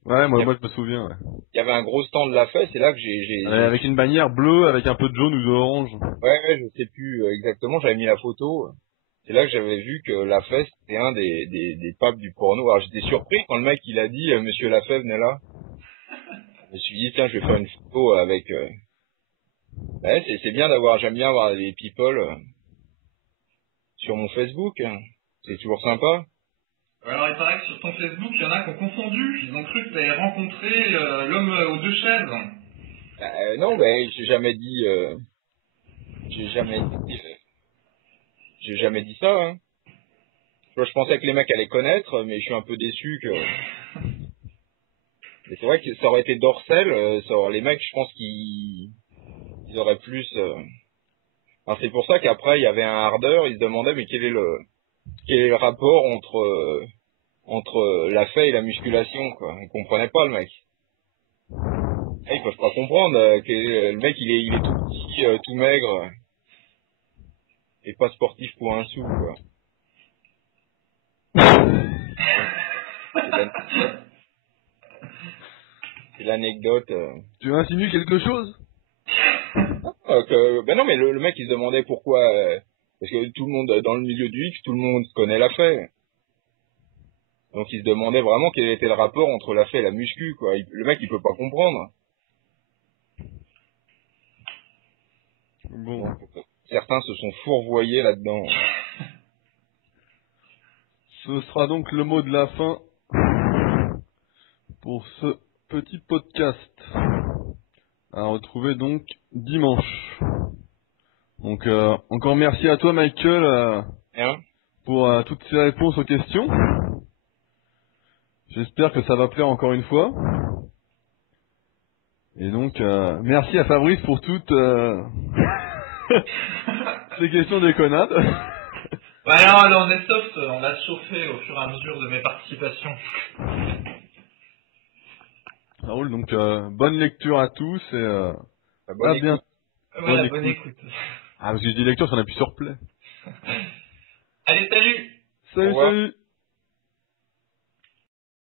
Ouais, moi je me souviens, ouais. Il y avait un gros stand Lafay, c'est là que j'ai... Avec une bannière bleue, avec un peu de jaune ou d'orange. Ouais, je sais plus exactement, j'avais mis la photo. C'est là que j'avais vu que Lafay, c'était un des papes du porno. Alors j'étais surpris quand le mec, il a dit, monsieur Lafay, venez là. Je me suis dit, tiens, je vais faire une photo avec... Ouais, c'est bien j'aime bien avoir des people sur mon Facebook. C'est toujours sympa. Alors il paraît que sur ton Facebook, il y en a qui ont confondu. Ils ont cru que tu avais rencontré l'homme aux deux chaises. Non, ben j'ai jamais dit ça. Hein. Je pensais que les mecs allaient connaître, mais je suis un peu déçu que. Mais c'est vrai que ça aurait été Dorcel, les mecs, je pense qu'ils auraient plus. Alors c'est pour ça qu'après il y avait un ardeur, ils se demandaient mais quel est le rapport entre la faie et la musculation quoi. Ils comprenaient pas le mec. Et ils peuvent pas comprendre que le mec il est tout petit, tout maigre et pas sportif pour un sou quoi. C'est l'anecdote. Tu insinues quelque chose? Ben non mais le mec il se demandait pourquoi parce que tout le monde dans le milieu du X, tout le monde connaît la faie. Donc il se demandait vraiment quel était le rapport entre la faie et la muscu quoi. Le mec il peut pas comprendre. Bon. Donc, certains se sont fourvoyés là-dedans. Ce sera donc le mot de la fin pour ce petit podcast. À retrouver donc dimanche. Donc encore merci à toi Michael pour toutes ces réponses aux questions. J'espère que ça va plaire encore une fois. Et donc merci à Fabrice pour toutes ces questions déconnades. Ouais, non, on est soft, on a chauffé au fur et à mesure de mes participations. Ça roule, donc bonne lecture à tous et Bonne à bientôt. Voilà, bonne écoute. Ah, parce que je dis lecture, ça en appuie sur play. Allez, salut! Salut.